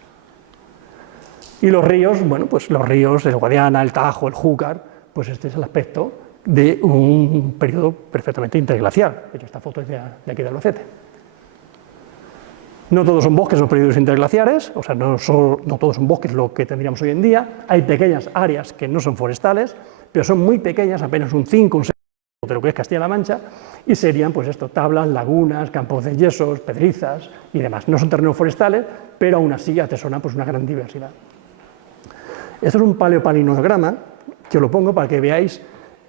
Y los ríos, bueno, pues los ríos, el Guadiana, el Tajo, el Júcar, pues este es el aspecto de un periodo perfectamente interglacial. De hecho, esta foto es de aquí de Albacete. No todos son bosques, son periodos interglaciares, o sea, no todos son bosques lo que tendríamos hoy en día. Hay pequeñas áreas que no son forestales, pero son muy pequeñas, apenas un 5, un 6% de lo que es Castilla-La Mancha, y serían, pues esto, tablas, lagunas, campos de yesos, pedrizas y demás. No son terrenos forestales, pero aún así atesoran pues una gran diversidad. Esto es un paleopalinodograma, que os lo pongo para que veáis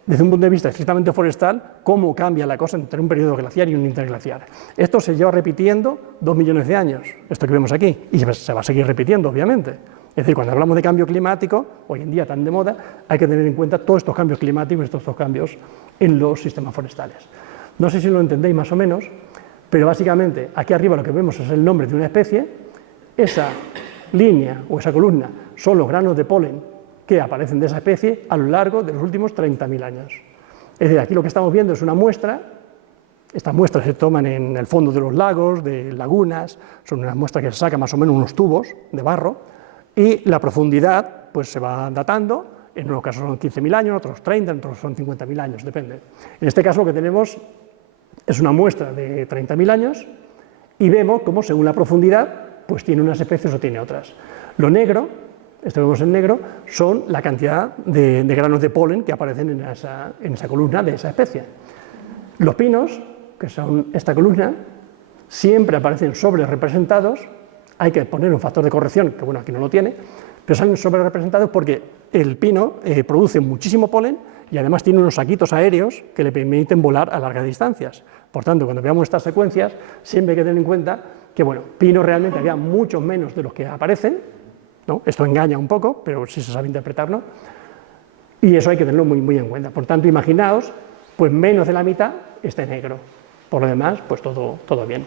desde un punto de vista estrictamente forestal cómo cambia la cosa entre un periodo glaciar y un interglaciar. Esto se lleva repitiendo 2 millones de años, esto que vemos aquí, y se va a seguir repitiendo, obviamente. Es decir, cuando hablamos de cambio climático, hoy en día tan de moda, hay que tener en cuenta todos estos cambios climáticos, estos cambios en los sistemas forestales. No sé si lo entendéis más o menos, pero básicamente aquí arriba lo que vemos es el nombre de una especie, esa línea o esa columna son los granos de polen que aparecen de esa especie a lo largo de los últimos 30.000 años. Es decir, aquí lo que estamos viendo es una muestra. Estas muestras se toman en el fondo de los lagos, de lagunas, son unas muestras que se sacan más o menos unos tubos de barro, y la profundidad pues se va datando, en unos casos son 15.000 años, en otros 30, en otros son 50.000 años, depende. En este caso lo que tenemos es una muestra de 30.000 años y vemos cómo según la profundidad pues tiene unas especies o tiene otras. Lo negro, esto que vemos en negro, son la cantidad de granos de polen que aparecen en esa columna de esa especie. Los pinos, que son esta columna, siempre aparecen sobre representados. Hay que poner un factor de corrección, que bueno, aquí no lo tiene, pero salen sobre representados porque el pino produce muchísimo polen y además tiene unos saquitos aéreos que le permiten volar a largas distancias. Por tanto, cuando veamos estas secuencias, siempre hay que tener en cuenta que, bueno, pinos realmente había muchos menos de los que aparecen, ¿no? Esto engaña un poco, pero sí se sabe interpretar, ¿no? Y eso hay que tenerlo muy, muy en cuenta. Por tanto, imaginaos, pues menos de la mitad está negro. Por lo demás, pues todo bien.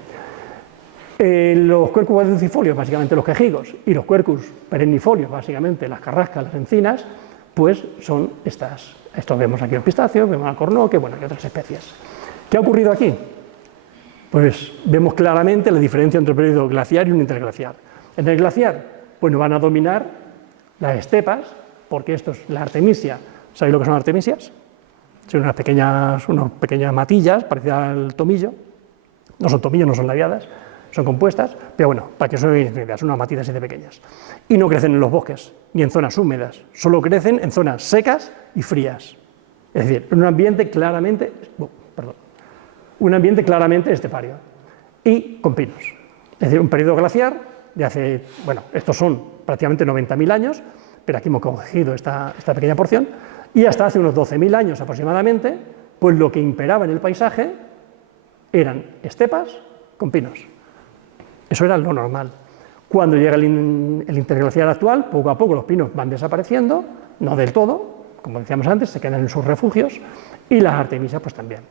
Los quercus caducifolios, básicamente los quejigos, y los quercus perennifolios, básicamente las carrascas, las encinas, pues son estas. Esto vemos aquí los pistacios, vemos alcornoque, bueno, y otras especies. ¿Qué ha ocurrido aquí? Pues vemos claramente la diferencia entre un periodo glaciar y un interglaciar. En el glaciar, pues nos van a dominar las estepas, porque esto es la artemisia. ¿Sabéis lo que son artemisias? Son unas pequeñas matillas parecidas al tomillo. No son tomillos, no son labiadas, son compuestas, pero bueno, para que os hagáis una idea, son unas matillas así de pequeñas. Y no crecen en los bosques, ni en zonas húmedas, solo crecen en zonas secas y frías. Es decir, en un ambiente claramente estepario y con pinos. Es decir, un periodo glaciar de hace, bueno, estos son prácticamente 90.000 años, pero aquí hemos cogido esta pequeña porción, y hasta hace unos 12.000 años aproximadamente, pues lo que imperaba en el paisaje eran estepas con pinos. Eso era lo normal. Cuando llega el interglaciar actual, poco a poco los pinos van desapareciendo, no del todo, como decíamos antes, se quedan en sus refugios, y las artemisias pues también.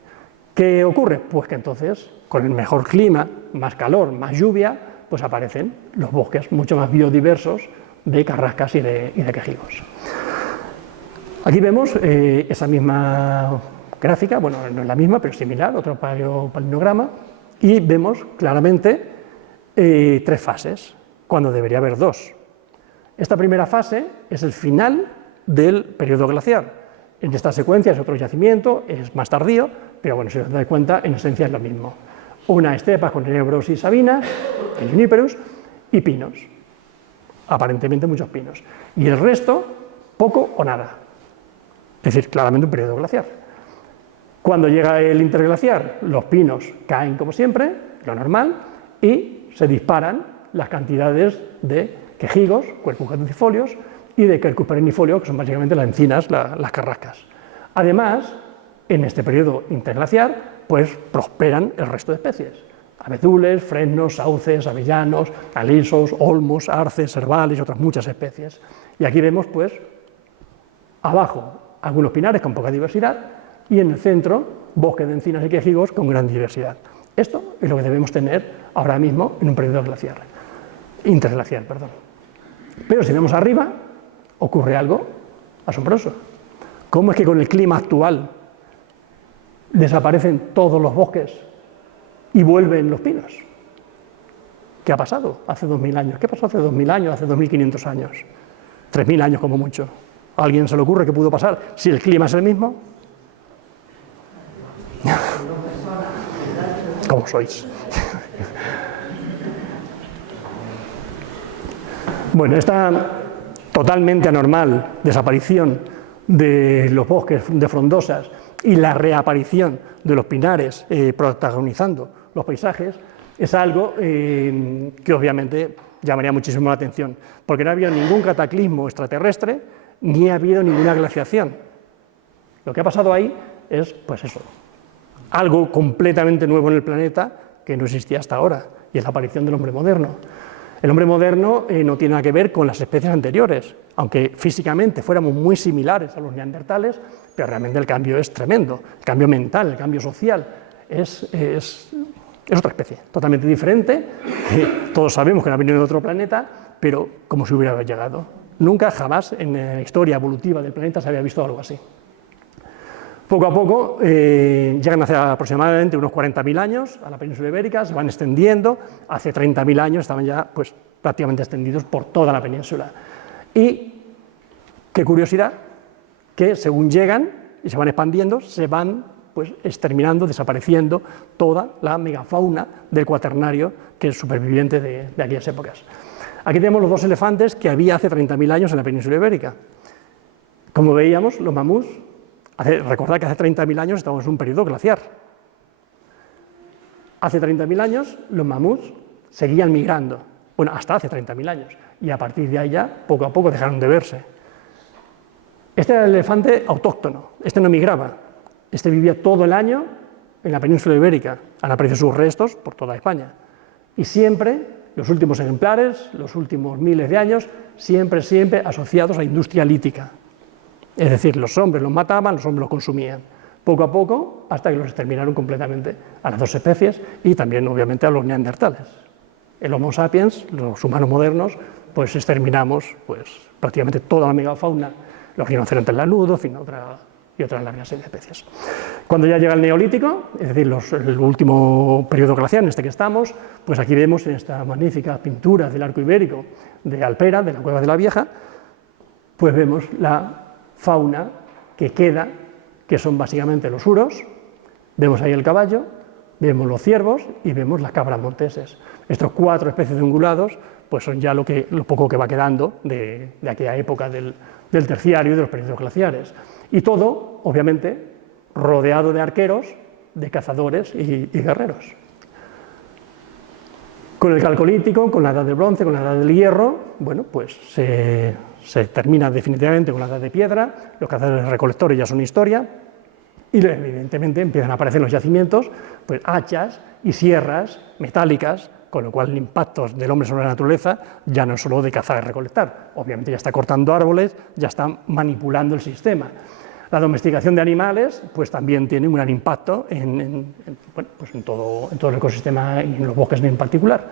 ¿Qué ocurre? Pues que entonces, con el mejor clima, más calor, más lluvia, pues aparecen los bosques mucho más biodiversos de carrascas y de quejigos. Aquí vemos esa misma gráfica, bueno, no es la misma, pero similar, otro palinograma, y vemos claramente 3 fases, cuando debería haber 2. Esta primera fase es el final del periodo glaciar. En esta secuencia es otro yacimiento, es más tardío, pero bueno, si os dais cuenta, en esencia es lo mismo. Una estepa con enebros y sabinas, el juniperus, y pinos, aparentemente muchos pinos. Y el resto, poco o nada. Es decir, claramente un periodo glaciar. Cuando llega el interglaciar, los pinos caen como siempre, lo normal, y se disparan las cantidades de quejigos, quercus caducifolios, y de quercus perennifolios, que son básicamente las encinas, las carrascas. Además, en este periodo interglaciar, pues prosperan el resto de especies. Abedules, fresnos, sauces, avellanos, alisos, olmos, arces, cervales y otras muchas especies. Y aquí vemos, pues, abajo algunos pinares con poca diversidad y en el centro bosque de encinas y quejigos con gran diversidad. Esto es lo que debemos tener ahora mismo en un periodo glaciar, interglaciar, perdón. Pero si vemos arriba, ocurre algo asombroso. ¿Cómo es que con el clima actual desaparecen todos los bosques y vuelven los pinos? ¿Qué ha pasado hace 2.000 años? ¿Qué pasó hace 2.000 años, hace 2.500 años? 3.000 años como mucho. ¿A alguien se le ocurre qué pudo pasar si el clima es el mismo? ¿Cómo sois? Bueno, esta totalmente anormal desaparición de los bosques de frondosas y la reaparición de los pinares protagonizando los paisajes es algo que obviamente llamaría muchísimo la atención, porque no ha habido ningún cataclismo extraterrestre ni ha habido ninguna glaciación. Lo que ha pasado ahí es, pues eso, algo completamente nuevo en el planeta que no existía hasta ahora, y es la aparición del hombre moderno. El hombre moderno no tiene nada que ver con las especies anteriores, aunque físicamente fuéramos muy similares a los neandertales, pero realmente el cambio es tremendo, el cambio mental, el cambio social, es otra especie, totalmente diferente, que todos sabemos que no ha venido de otro planeta, pero como si hubiera llegado. Nunca, jamás, en la historia evolutiva del planeta se había visto algo así. Poco a poco llegan hace aproximadamente unos 40.000 años a la península ibérica, se van extendiendo, hace 30.000 años estaban ya pues, prácticamente extendidos por toda la península. Y, qué curiosidad, que según llegan y se van expandiendo, se van pues, exterminando, desapareciendo toda la megafauna del Cuaternario, que es superviviente de aquellas épocas. Aquí tenemos los dos elefantes que había hace 30.000 años en la península ibérica. Como veíamos, los mamuts, recordad que hace 30.000 años estamos en un periodo glaciar. Hace 30.000 años los mamuts seguían migrando, bueno, hasta hace 30.000 años, y a partir de ahí ya, poco a poco, dejaron de verse. Este era el elefante autóctono, este no migraba, este vivía todo el año en la península ibérica, han aparecido sus restos por toda España, y siempre, los últimos ejemplares, los últimos miles de años, siempre asociados a la industria lítica. Es decir, los hombres los mataban, los hombres los consumían. Poco a poco, hasta que los exterminaron completamente a las dos especies y también, obviamente, a los neandertales. El Homo sapiens, los humanos modernos, pues exterminamos pues, prácticamente toda la megafauna, los rinocerontes lanudos, en fin, y otras largas especies. Cuando ya llega el Neolítico, es decir, el último periodo glaciar en este que estamos, pues aquí vemos en esta magnífica pintura del arco ibérico de Alpera, de la Cueva de la Vieja, pues vemos la fauna que queda, que son básicamente los uros, vemos ahí el caballo, vemos los ciervos y vemos las cabras monteses. Estos 4 especies de ungulados pues son ya lo poco que va quedando de aquella época del terciario y de los periodos glaciares. Y todo, obviamente, rodeado de arqueros, de cazadores y guerreros. Con el Calcolítico, con la Edad del Bronce, con la Edad del Hierro, bueno, pues se termina definitivamente con la Edad de Piedra, los cazadores recolectores ya son historia, y evidentemente empiezan a aparecer en los yacimientos pues, hachas y sierras metálicas, con lo cual el impacto del hombre sobre la naturaleza ya no es solo de cazar y recolectar, obviamente ya está cortando árboles, ya está manipulando el sistema. La domesticación de animales pues, también tiene un gran impacto en todo el ecosistema y en los bosques en particular.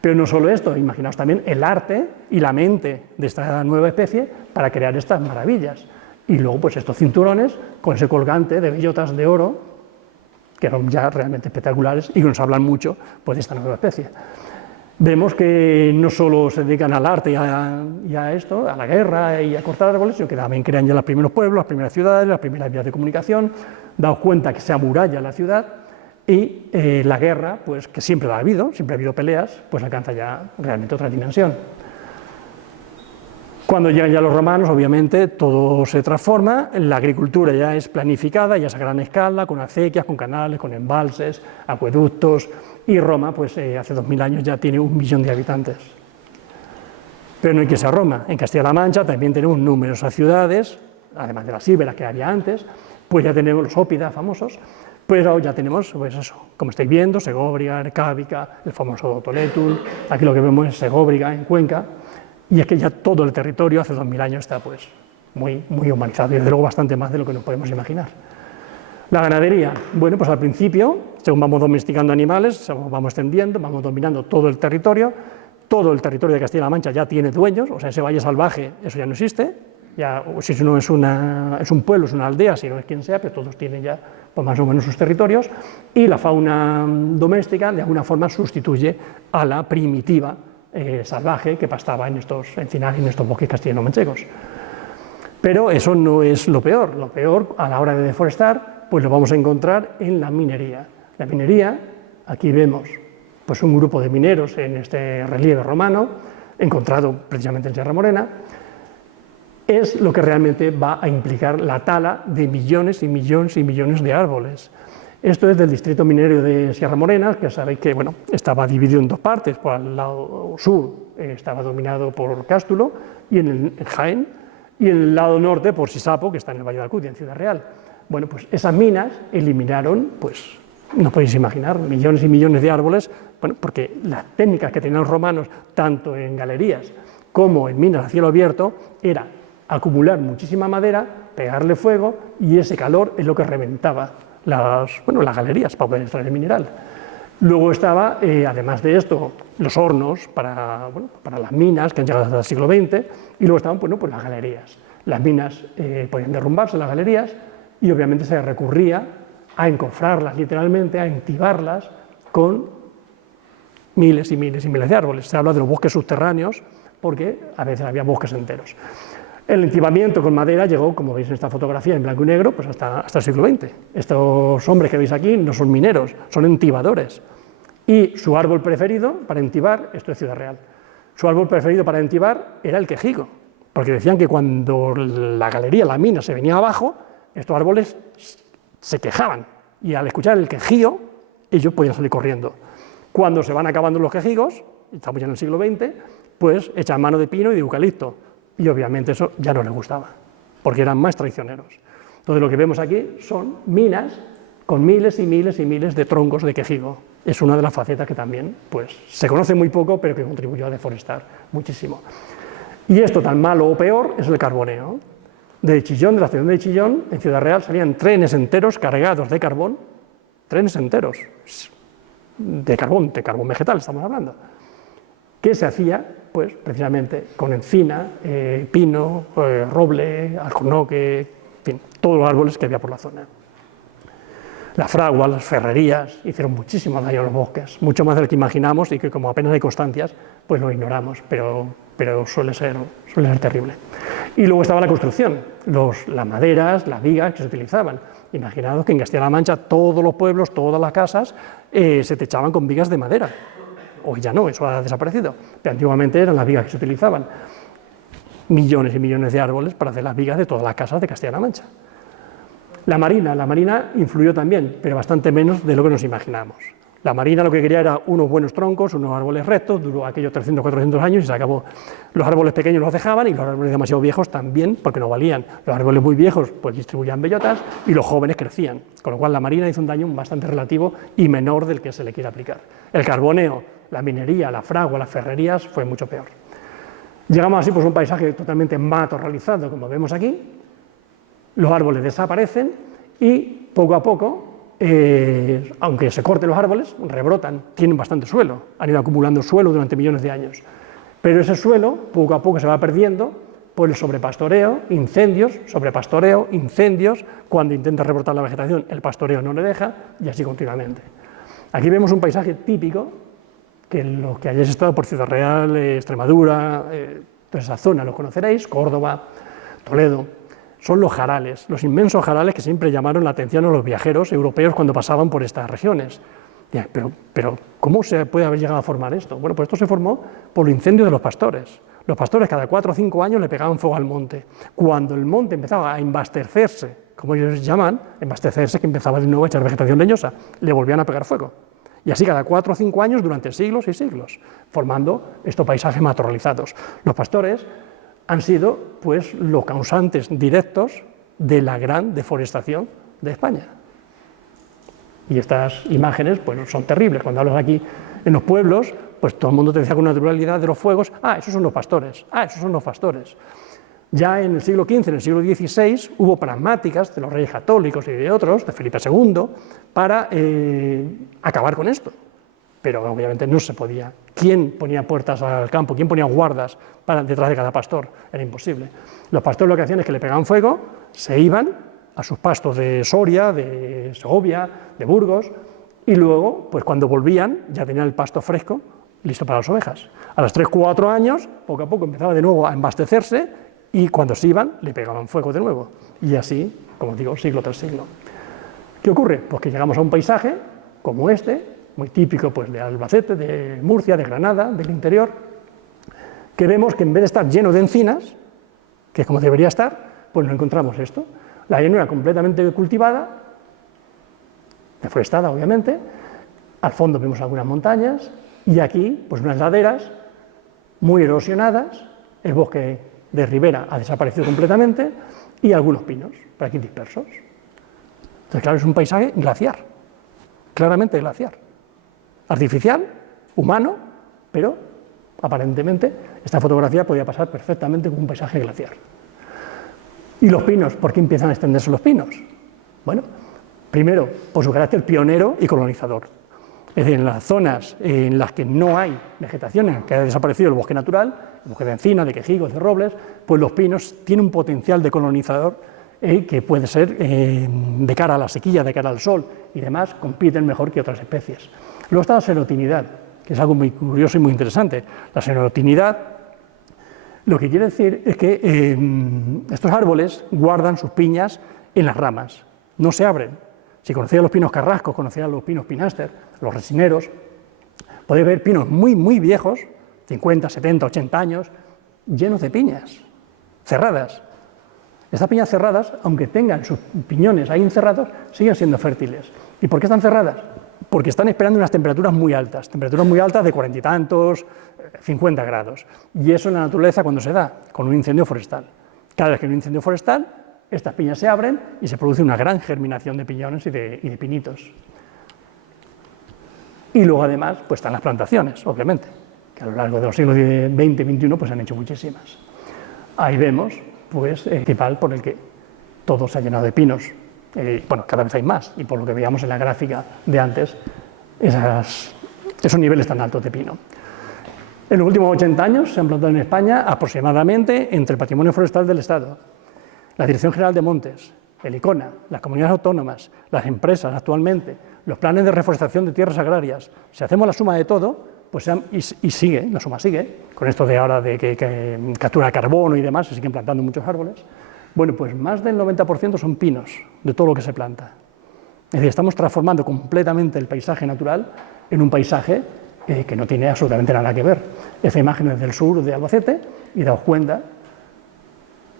Pero no solo esto, imaginaos también el arte y la mente de esta nueva especie para crear estas maravillas. Y luego pues, estos cinturones con ese colgante de bellotas de oro, que son ya realmente espectaculares y que nos hablan mucho pues, de esta nueva especie. Vemos que no solo se dedican al arte y a esto, a la guerra y a cortar árboles, sino que también crean ya los primeros pueblos, las primeras ciudades, las primeras vías de comunicación, daos cuenta que se amuralla la ciudad y la guerra, pues que siempre ha habido peleas, pues alcanza ya realmente otra dimensión. Cuando llegan ya los romanos, obviamente, todo se transforma, la agricultura ya es planificada, ya es a gran escala, con acequias, con canales, con embalses, acueductos, y Roma, pues hace 2000 años ya tiene 1 millón de habitantes. Pero no hay que ser Roma, en Castilla-La Mancha también tenemos numerosas ciudades, además de las íberas que había antes, pues ya tenemos los ópidas famosos, pues ya tenemos, pues eso, como estáis viendo, Segóbriga, Ercábica, el famoso Toletum, aquí lo que vemos es Segóbriga en Cuenca, y es que ya todo el territorio hace 2000 años está pues muy humanizado, y desde luego bastante más de lo que nos podemos imaginar. La ganadería, bueno, pues al principio, según vamos domesticando animales, vamos extendiendo, vamos dominando todo el territorio de Castilla-La Mancha ya tiene dueños, o sea, ese valle salvaje, eso ya no existe, ya, si no es un pueblo, es una aldea, si no es quien sea, pero todos tienen ya pues, más o menos sus territorios, y la fauna doméstica de alguna forma sustituye a la primitiva salvaje que pastaba en estos encinares y en estos bosques castellano-manchegos. Pero eso no es lo peor a la hora de deforestar, pues lo vamos a encontrar en la minería. La minería, aquí vemos pues un grupo de mineros en este relieve romano, encontrado precisamente en Sierra Morena, es lo que realmente va a implicar la tala de millones y millones y millones de árboles. Esto es del distrito minero de Sierra Morena, que sabéis que bueno, estaba dividido en 2 partes, por el lado sur estaba dominado por Cástulo y en Jaén, y en el lado norte por Sisapo, que está en el Valle de Alcudia, en Ciudad Real. Bueno, pues esas minas eliminaron, pues no podéis imaginar, millones y millones de árboles, bueno, porque las técnicas que tenían los romanos, tanto en galerías como en minas a cielo abierto, era acumular muchísima madera, pegarle fuego, y ese calor es lo que reventaba las galerías para poder extraer el mineral. Luego estaba, además de esto, los hornos para las minas, que han llegado hasta el siglo XX, y luego estaban pues las galerías. Las minas podían derrumbarse, las galerías, y obviamente se recurría a encofrarlas, literalmente, a entibarlas con miles y miles y miles de árboles. Se habla de los bosques subterráneos, porque a veces había bosques enteros. El entibamiento con madera llegó, como veis en esta fotografía en blanco y negro, pues hasta el siglo XX. Estos hombres que veis aquí no son mineros, son entibadores. Y su árbol preferido para entibar, esto es Ciudad Real, su árbol preferido para entibar era el quejigo, porque decían que cuando la galería, la mina, se venía abajo, estos árboles se quejaban, y al escuchar el quejío, ellos podían salir corriendo. Cuando se van acabando los quejigos, estamos ya en el siglo XX, pues echan mano de pino y de eucalipto, y obviamente eso ya no les gustaba, porque eran más traicioneros. Entonces lo que vemos aquí son minas con miles y miles y miles de troncos de quejigo. Es una de las facetas que también pues, se conoce muy poco, pero que contribuyó a deforestar muchísimo. Y esto tan malo o peor es el carboneo. De Chillón, de la estación de Chillón, en Ciudad Real salían trenes enteros cargados de carbón, trenes enteros, de carbón vegetal estamos hablando, que se hacía pues, precisamente con encina, pino, roble, alcornoque, en fin, todos los árboles que había por la zona. Las fraguas, las ferrerías hicieron muchísimo daño a los bosques, mucho más del que imaginamos y que como apenas hay constancias, pues lo ignoramos, pero suele ser terrible. Y luego estaba la construcción, las maderas, las vigas que se utilizaban. Imaginaos que en Castilla-La Mancha todos los pueblos, todas las casas se techaban con vigas de madera. Hoy ya no, eso ha desaparecido, pero antiguamente eran las vigas que se utilizaban. Millones y millones de árboles para hacer las vigas de todas las casas de Castilla-La Mancha. La marina influyó también, pero bastante menos de lo que nos imaginamos. La marina lo que quería era unos buenos troncos, unos árboles rectos, duró aquellos 300, 400 años y se acabó. Los árboles pequeños los dejaban y los árboles demasiado viejos también, porque no valían. Los árboles muy viejos pues distribuían bellotas y los jóvenes crecían, con lo cual la marina hizo un daño bastante relativo y menor del que se le quiere aplicar. El carboneo, la minería, la fragua, las ferrerías fue mucho peor. Llegamos así pues a un paisaje totalmente matorralizado, como vemos aquí. Los árboles desaparecen y poco a poco, aunque se corten los árboles, rebrotan, tienen bastante suelo, han ido acumulando suelo durante millones de años. Pero ese suelo poco a poco se va perdiendo por el sobrepastoreo, incendios, cuando intenta rebrotar la vegetación el pastoreo no le deja y así continuamente. Aquí vemos un paisaje típico, que los que hayáis estado por Ciudad Real, Extremadura, toda esa zona lo conoceréis, Córdoba, Toledo. Son los jarales, los inmensos jarales que siempre llamaron la atención a los viajeros europeos cuando pasaban por estas regiones. Pero ¿cómo se puede haber llegado a formar esto? Bueno, pues esto se formó por el incendio de los pastores. Los pastores cada 4 o 5 años le pegaban fuego al monte. Cuando el monte empezaba a embastecerse, como ellos llaman, embastecerse, que empezaba de nuevo a echar vegetación leñosa, le volvían a pegar fuego. Y así cada 4 o 5 años durante siglos y siglos, formando estos paisajes matorralizados. Los pastores han sido pues, los causantes directos de la gran deforestación de España. Y estas imágenes pues, son terribles. Cuando hablas aquí en los pueblos, pues todo el mundo te decía con naturalidad de los fuegos, esos son los pastores, esos son los pastores. Ya en el siglo XV, en el siglo XVI, hubo pragmáticas de los reyes católicos y de otros, de Felipe II, para acabar con esto. Pero obviamente no se podía. ¿Quién ponía puertas al campo? ¿Quién ponía guardas detrás de cada pastor? Era imposible. Los pastores lo que hacían es que le pegaban fuego, se iban a sus pastos de Soria, de Segovia, de Burgos, y luego, pues cuando volvían, ya tenían el pasto fresco, listo para las ovejas. A los 3 o 4 años, poco a poco empezaba de nuevo a embastecerse, y cuando se iban, le pegaban fuego de nuevo. Y así, como digo, siglo tras siglo. ¿Qué ocurre? Pues que llegamos a un paisaje como este, muy típico pues, de Albacete, de Murcia, de Granada, del interior, que vemos que en vez de estar lleno de encinas, que es como debería estar, pues nos encontramos esto. La llanura completamente cultivada, deforestada obviamente, al fondo vemos algunas montañas, y aquí pues unas laderas muy erosionadas, el bosque de ribera ha desaparecido completamente, y algunos pinos, por aquí dispersos. Entonces, claro, es un paisaje glaciar, claramente glaciar. Artificial, humano, pero aparentemente esta fotografía podía pasar perfectamente con un paisaje glaciar. ¿Y los pinos? ¿Por qué empiezan a extenderse los pinos? Bueno, primero, por su carácter pionero y colonizador. Es decir, en las zonas en las que no hay vegetación, en las que ha desaparecido el bosque natural, el bosque de encina, de quejigos, de robles, pues los pinos tienen un potencial de colonizador que puede ser, de cara a la sequía, de cara al sol y demás, compiten mejor que otras especies. Luego está la serotinidad, que es algo muy curioso y muy interesante. La serotinidad lo que quiere decir es que estos árboles guardan sus piñas en las ramas, no se abren. Si conocéis los pinos carrascos, conocéis los pinos pinaster, los resineros, podéis ver pinos muy, muy viejos, 50, 70, 80 años, llenos de piñas, cerradas. Estas piñas cerradas, aunque tengan sus piñones ahí encerrados, siguen siendo fértiles. ¿Y por qué están cerradas? Porque están esperando unas temperaturas muy altas de 40 y tantos, 50 grados. Y eso en la naturaleza, ¿cuándo se da? Con un incendio forestal. Cada vez que hay un incendio forestal, estas piñas se abren y se produce una gran germinación de piñones y de pinitos. Y luego, además, pues están las plantaciones, obviamente, que a lo largo de los siglos XX y XXI pues, se han hecho muchísimas. Ahí vemos, pues, el principal por el que todo se ha llenado de pinos. Bueno, cada vez hay más, y por lo que veíamos en la gráfica de antes, esos niveles tan altos de pino. En los últimos 80 años se han plantado en España aproximadamente entre el patrimonio forestal del Estado, la Dirección General de Montes, el ICONA, las comunidades autónomas, las empresas actualmente, los planes de reforestación de tierras agrarias. Si hacemos la suma de todo, pues y sigue, la suma sigue, con esto de ahora de que captura carbono y demás, se siguen plantando muchos árboles, bueno, pues más del 90% son pinos de todo lo que se planta. Es decir, estamos transformando completamente el paisaje natural en un paisaje que no tiene absolutamente nada que ver. Esta imagen es del sur de Albacete y daos cuenta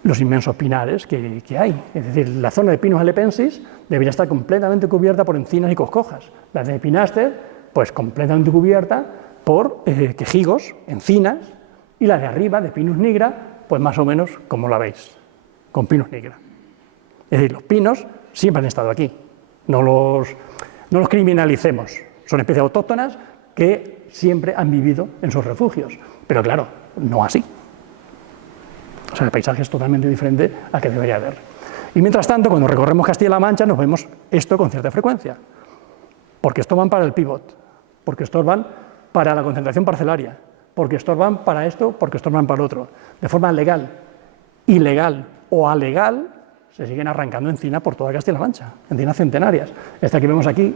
los inmensos pinares que hay. Es decir, la zona de Pinus helepensis debería estar completamente cubierta por encinas y coscojas. La de Pinaster, pues completamente cubierta por quejigos, encinas, y la de arriba, de Pinus nigra, pues más o menos como la veis, con Pinus nigra. Es decir, los pinos siempre han estado aquí, no los criminalicemos, son especies autóctonas que siempre han vivido en sus refugios, pero claro, no así. O sea, el paisaje es totalmente diferente al que debería haber. Y mientras tanto, cuando recorremos Castilla-La Mancha, nos vemos esto con cierta frecuencia. Porque estorban para el pivot, porque estorban para la concentración parcelaria, porque estorban para esto, porque estorban para lo otro. De forma legal, ilegal o alegal, se siguen arrancando encinas por toda Castilla-La Mancha, encinas centenarias. Esta que vemos aquí,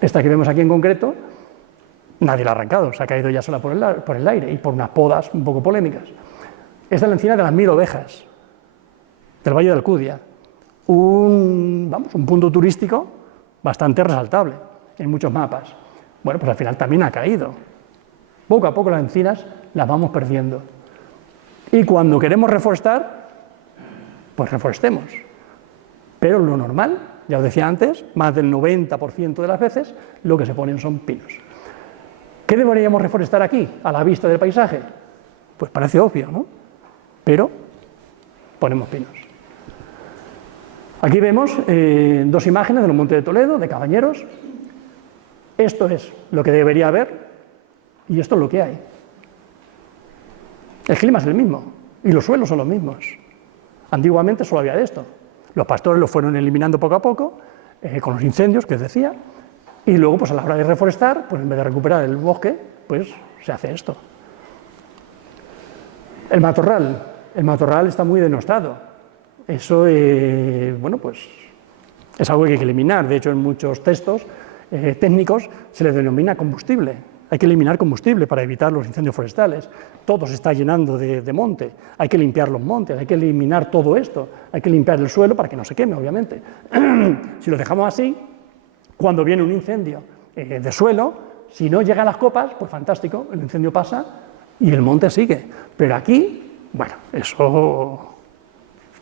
esta que vemos aquí en concreto, nadie la ha arrancado, se ha caído ya sola por el aire y por unas podas un poco polémicas. Esta es la encina de las 1000 ovejas, del Valle de Alcudia, un punto turístico bastante resaltable en muchos mapas. Bueno, pues al final también ha caído. Poco a poco las encinas las vamos perdiendo. Y cuando queremos reforestar, pues reforestemos. Pero lo normal, ya os decía antes, más del 90% de las veces lo que se ponen son pinos. ¿Qué deberíamos reforestar aquí, a la vista del paisaje? Pues parece obvio, ¿no? Pero ponemos pinos. Aquí vemos dos imágenes de los Montes de Toledo, de Cabañeros. Esto es lo que debería haber y esto es lo que hay. El clima es el mismo y los suelos son los mismos. Antiguamente solo había de esto. Los pastores lo fueron eliminando poco a poco, con los incendios que os decía, y luego pues a la hora de reforestar, pues en vez de recuperar el bosque, pues se hace esto. El matorral está muy denostado. Eso, bueno, pues es algo que hay que eliminar. De hecho, en muchos textos técnicos se le denomina combustible. Hay que eliminar combustible para evitar los incendios forestales. Todo se está llenando de monte. Hay que limpiar los montes, hay que eliminar todo esto. Hay que limpiar el suelo para que no se queme, obviamente. Si lo dejamos así, cuando viene un incendio de suelo, si no llega a las copas, pues fantástico, el incendio pasa y el monte sigue. Pero aquí, bueno, eso,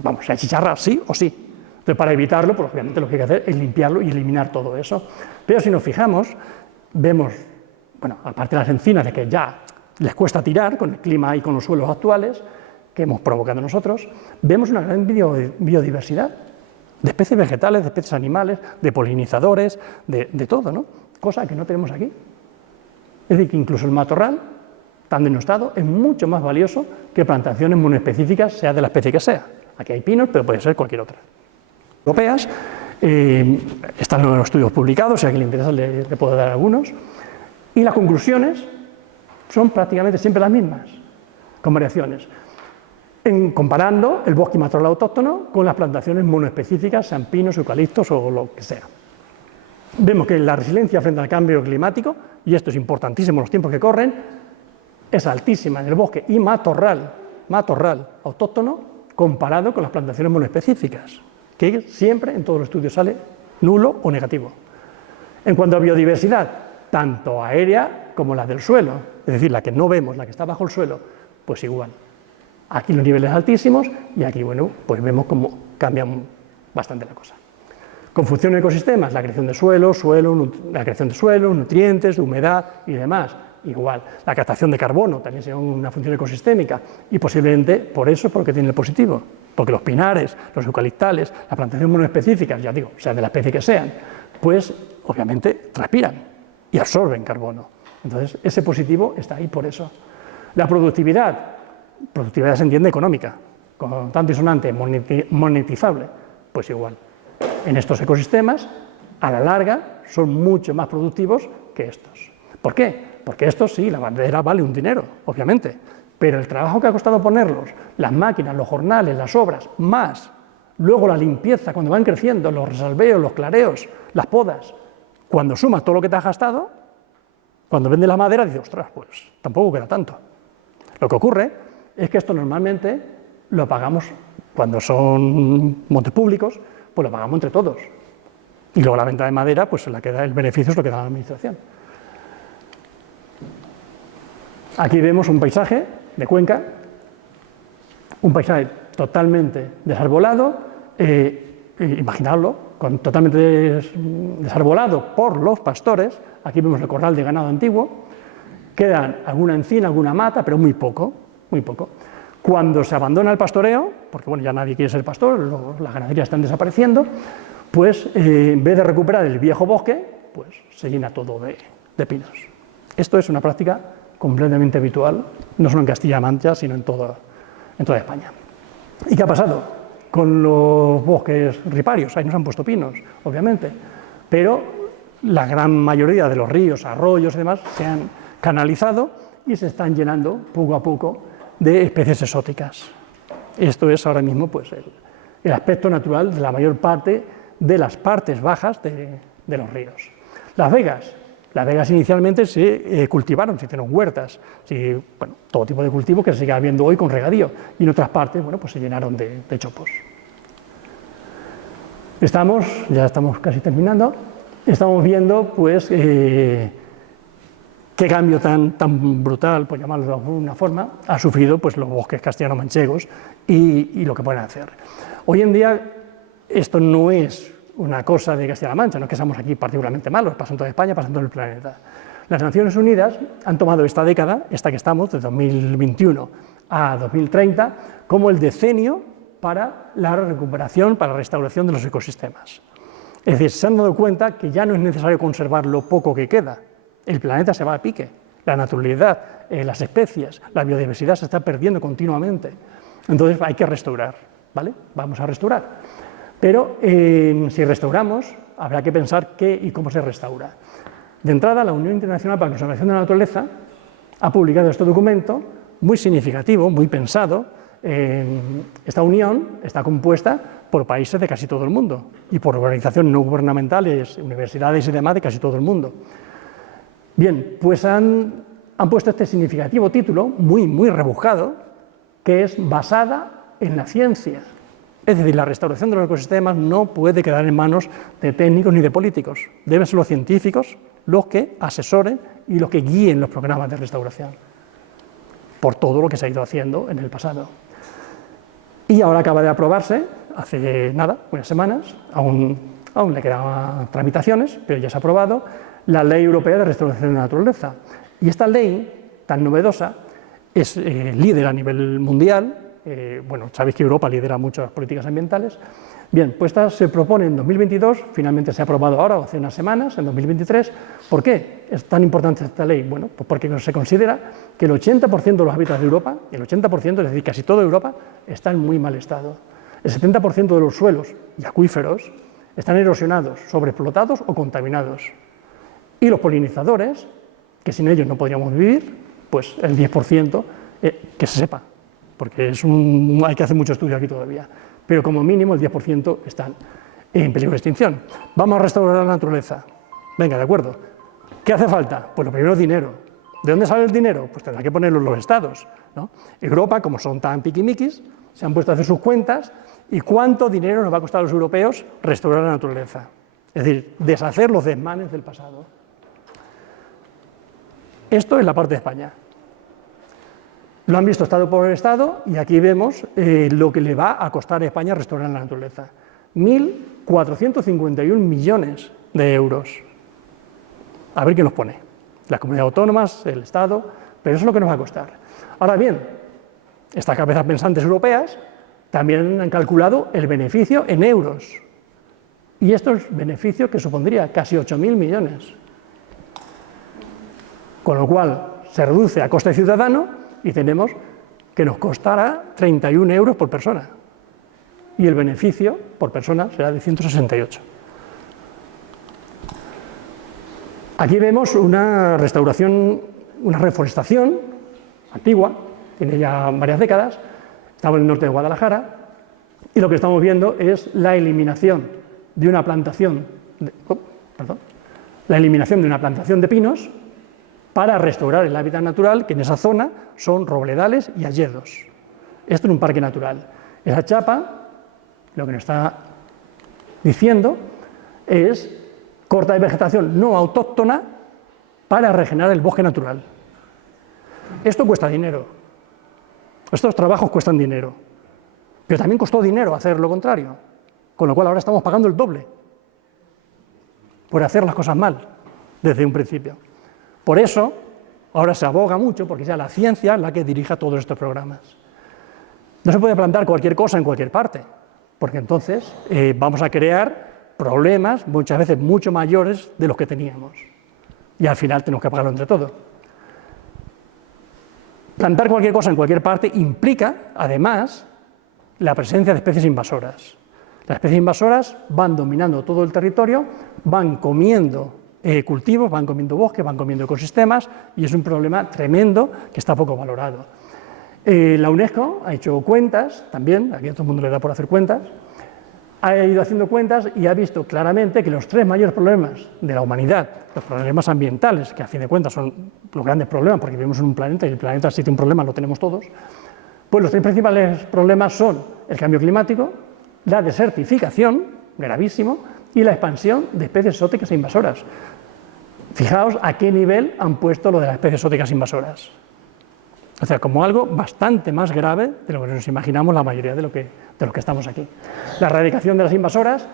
vamos, se achicharra sí o sí. Entonces, para evitarlo, pues obviamente lo que hay que hacer es limpiarlo y eliminar todo eso. Pero si nos fijamos, vemos, bueno, aparte de las encinas, de que ya les cuesta tirar con el clima y con los suelos actuales que hemos provocado nosotros, vemos una gran biodiversidad de especies vegetales, de especies animales, de polinizadores, de todo, ¿no? Cosa que no tenemos aquí. Es decir, que incluso el matorral, tan denostado, es mucho más valioso que plantaciones monoespecíficas, sea de la especie que sea. Aquí hay pinos, pero puede ser cualquier otra. Europeas, Están en los estudios publicados, si a alguien le interesa le puedo dar algunos. Y las conclusiones son prácticamente siempre las mismas, con variaciones. Comparando el bosque y matorral autóctono con las plantaciones monoespecíficas, sean pinos, eucaliptos o lo que sea. Vemos que la resiliencia frente al cambio climático, y esto es importantísimo en los tiempos que corren, es altísima en el bosque y matorral autóctono comparado con las plantaciones monoespecíficas, que siempre en todos los estudios sale nulo o negativo. En cuanto a biodiversidad, tanto aérea como la del suelo, es decir, la que no vemos, la que está bajo el suelo, pues igual. Aquí los niveles altísimos y aquí, bueno, pues vemos cómo cambian bastante la cosa. Con función de ecosistemas, la creación de suelo, la creación de suelo, nutrientes, de humedad y demás, igual. La captación de carbono también sería una función ecosistémica y posiblemente por eso es porque tiene el positivo, porque los pinares, los eucaliptales, las plantaciones monoespecíficas, ya digo, sean de la especie que sean, pues obviamente transpiran y absorben carbono. Entonces, ese positivo está ahí por eso. La productividad se entiende económica, constante y sonante, monetizable, pues igual. En estos ecosistemas, a la larga, son mucho más productivos que estos. ¿Por qué? Porque estos sí, la madera vale un dinero, obviamente, pero el trabajo que ha costado ponerlos, las máquinas, los jornales, las obras, más, luego la limpieza, cuando van creciendo, los resalveos, los clareos, las podas, cuando sumas todo lo que te has gastado, cuando vendes la madera, dices, ostras, pues tampoco queda tanto. Lo que ocurre es que esto normalmente lo pagamos, cuando son montes públicos, pues lo pagamos entre todos. Y luego la venta de madera, pues el beneficio es lo que da la administración. Aquí vemos un paisaje de Cuenca, un paisaje totalmente desarbolado, imaginadlo, totalmente desarbolado por los pastores. Aquí vemos el corral de ganado antiguo, quedan alguna encina, alguna mata, pero muy poco, muy poco. Cuando se abandona el pastoreo, porque bueno, ya nadie quiere ser pastor, las ganaderías están desapareciendo, pues en vez de recuperar el viejo bosque, pues se llena todo de pinos. Esto es una práctica completamente habitual, no solo en Castilla-La Mancha, sino en toda España. ¿Y qué ha pasado con los bosques riparios? Ahí nos han puesto pinos, obviamente, pero la gran mayoría de los ríos, arroyos y demás se han canalizado y se están llenando poco a poco de especies exóticas. Esto es ahora mismo pues, el aspecto natural de la mayor parte de las partes bajas de los ríos. Las vegas inicialmente se cultivaron, se hicieron huertas, bueno, todo tipo de cultivo que se sigue viendo hoy con regadío, y en otras partes bueno, pues se llenaron de chopos. Ya estamos casi terminando, estamos viendo pues, qué cambio tan brutal, por llamarlo de alguna forma, ha sufrido pues, los bosques castellano-manchegos y lo que pueden hacer. Hoy en día esto no es una cosa de Castilla-La Mancha, no es que seamos aquí particularmente malos, pasa en toda España, pasa en todo el planeta. Las Naciones Unidas han tomado esta década, esta que estamos, de 2021 a 2030, como el decenio para la recuperación, para la restauración de los ecosistemas. Es decir, se han dado cuenta que ya no es necesario conservar lo poco que queda. El planeta se va a pique, la naturalidad, las especies, la biodiversidad se está perdiendo continuamente. Entonces hay que restaurar, ¿vale? Vamos a restaurar. Pero si restauramos, habrá que pensar qué y cómo se restaura. De entrada, la Unión Internacional para la Conservación de la Naturaleza ha publicado este documento muy significativo, muy pensado. Esta unión está compuesta por países de casi todo el mundo y por organizaciones no gubernamentales, universidades y demás de casi todo el mundo. Bien, pues han puesto este significativo título, muy rebuscado, que es basada en la ciencia. Es decir, la restauración de los ecosistemas no puede quedar en manos de técnicos ni de políticos. Deben ser los científicos los que asesoren y los que guíen los programas de restauración, por todo lo que se ha ido haciendo en el pasado. Y ahora acaba de aprobarse, hace nada, unas semanas, aún le quedan tramitaciones, pero ya se ha aprobado, la Ley Europea de Restauración de la Naturaleza. Y esta ley, tan novedosa, es líder a nivel mundial. Bueno, sabéis que Europa lidera muchas políticas ambientales. Bien, pues esta se propone en 2022, finalmente se ha aprobado ahora, hace unas semanas, en 2023. ¿Por qué es tan importante esta ley? Bueno, pues porque se considera que el 80% de los hábitats de Europa, el 80%, es decir, casi toda Europa, está en muy mal estado. El 70% de los suelos y acuíferos están erosionados, sobreexplotados o contaminados. Y los polinizadores, que sin ellos no podríamos vivir, pues el 10%, que se sepa, porque hay que hacer mucho estudio aquí todavía, pero como mínimo el 10% están en peligro de extinción. Vamos a restaurar la naturaleza. Venga, de acuerdo. ¿Qué hace falta? Pues lo primero es dinero. ¿De dónde sale el dinero? Pues tendrá que ponerlo los estados, ¿no? Europa, como son tan piquimiquis, se han puesto a hacer sus cuentas y cuánto dinero nos va a costar a los europeos restaurar la naturaleza. Es decir, deshacer los desmanes del pasado. Esto es la parte de España. Lo han visto estado por estado y aquí vemos lo que le va a costar a España restaurar la naturaleza. 1.451 millones de euros. A ver qué nos pone. Las comunidades autónomas, el Estado, pero eso es lo que nos va a costar. Ahora bien, estas cabezas pensantes europeas también han calculado el beneficio en euros. Y esto es beneficio que supondría casi 8.000 millones. Con lo cual se reduce a coste ciudadano y tenemos que nos costará 31 euros por persona. Y el beneficio por persona será de 168. Aquí vemos una restauración, una reforestación antigua, tiene ya varias décadas, estamos en el norte de Guadalajara, y lo que estamos viendo es la eliminación de una plantación de pinos para restaurar el hábitat natural, que en esa zona son robledales y hayedos. Esto es un parque natural. Esa chapa, lo que nos está diciendo es corta de vegetación no autóctona para regenerar el bosque natural. Esto cuesta dinero. Estos trabajos cuestan dinero. Pero también costó dinero hacer lo contrario. Con lo cual ahora estamos pagando el doble por hacer las cosas mal desde un principio. Por eso ahora se aboga mucho porque sea la ciencia la que dirija todos estos programas. No se puede plantar cualquier cosa en cualquier parte, porque entonces vamos a crear problemas muchas veces mucho mayores de los que teníamos. Y al final tenemos que pagarlo entre todos. Plantar cualquier cosa en cualquier parte implica, además, la presencia de especies invasoras. Las especies invasoras van dominando todo el territorio, van comiendo cultivos, van comiendo bosques, van comiendo ecosistemas, y es un problema tremendo que está poco valorado. La UNESCO ha hecho cuentas, también, aquí a todo el mundo le da por hacer cuentas, ha ido haciendo cuentas y ha visto claramente que los tres mayores problemas de la humanidad, los problemas ambientales, que a fin de cuentas son los grandes problemas, porque vivimos en un planeta y el planeta si tiene un problema lo tenemos todos, pues los tres principales problemas son el cambio climático, la desertificación, gravísimo, y la expansión de especies exóticas e invasoras. Fijaos a qué nivel han puesto lo de las especies exóticas invasoras. O sea, como algo bastante más grave de lo que nos imaginamos la mayoría de los que estamos aquí. La erradicación de las invasoras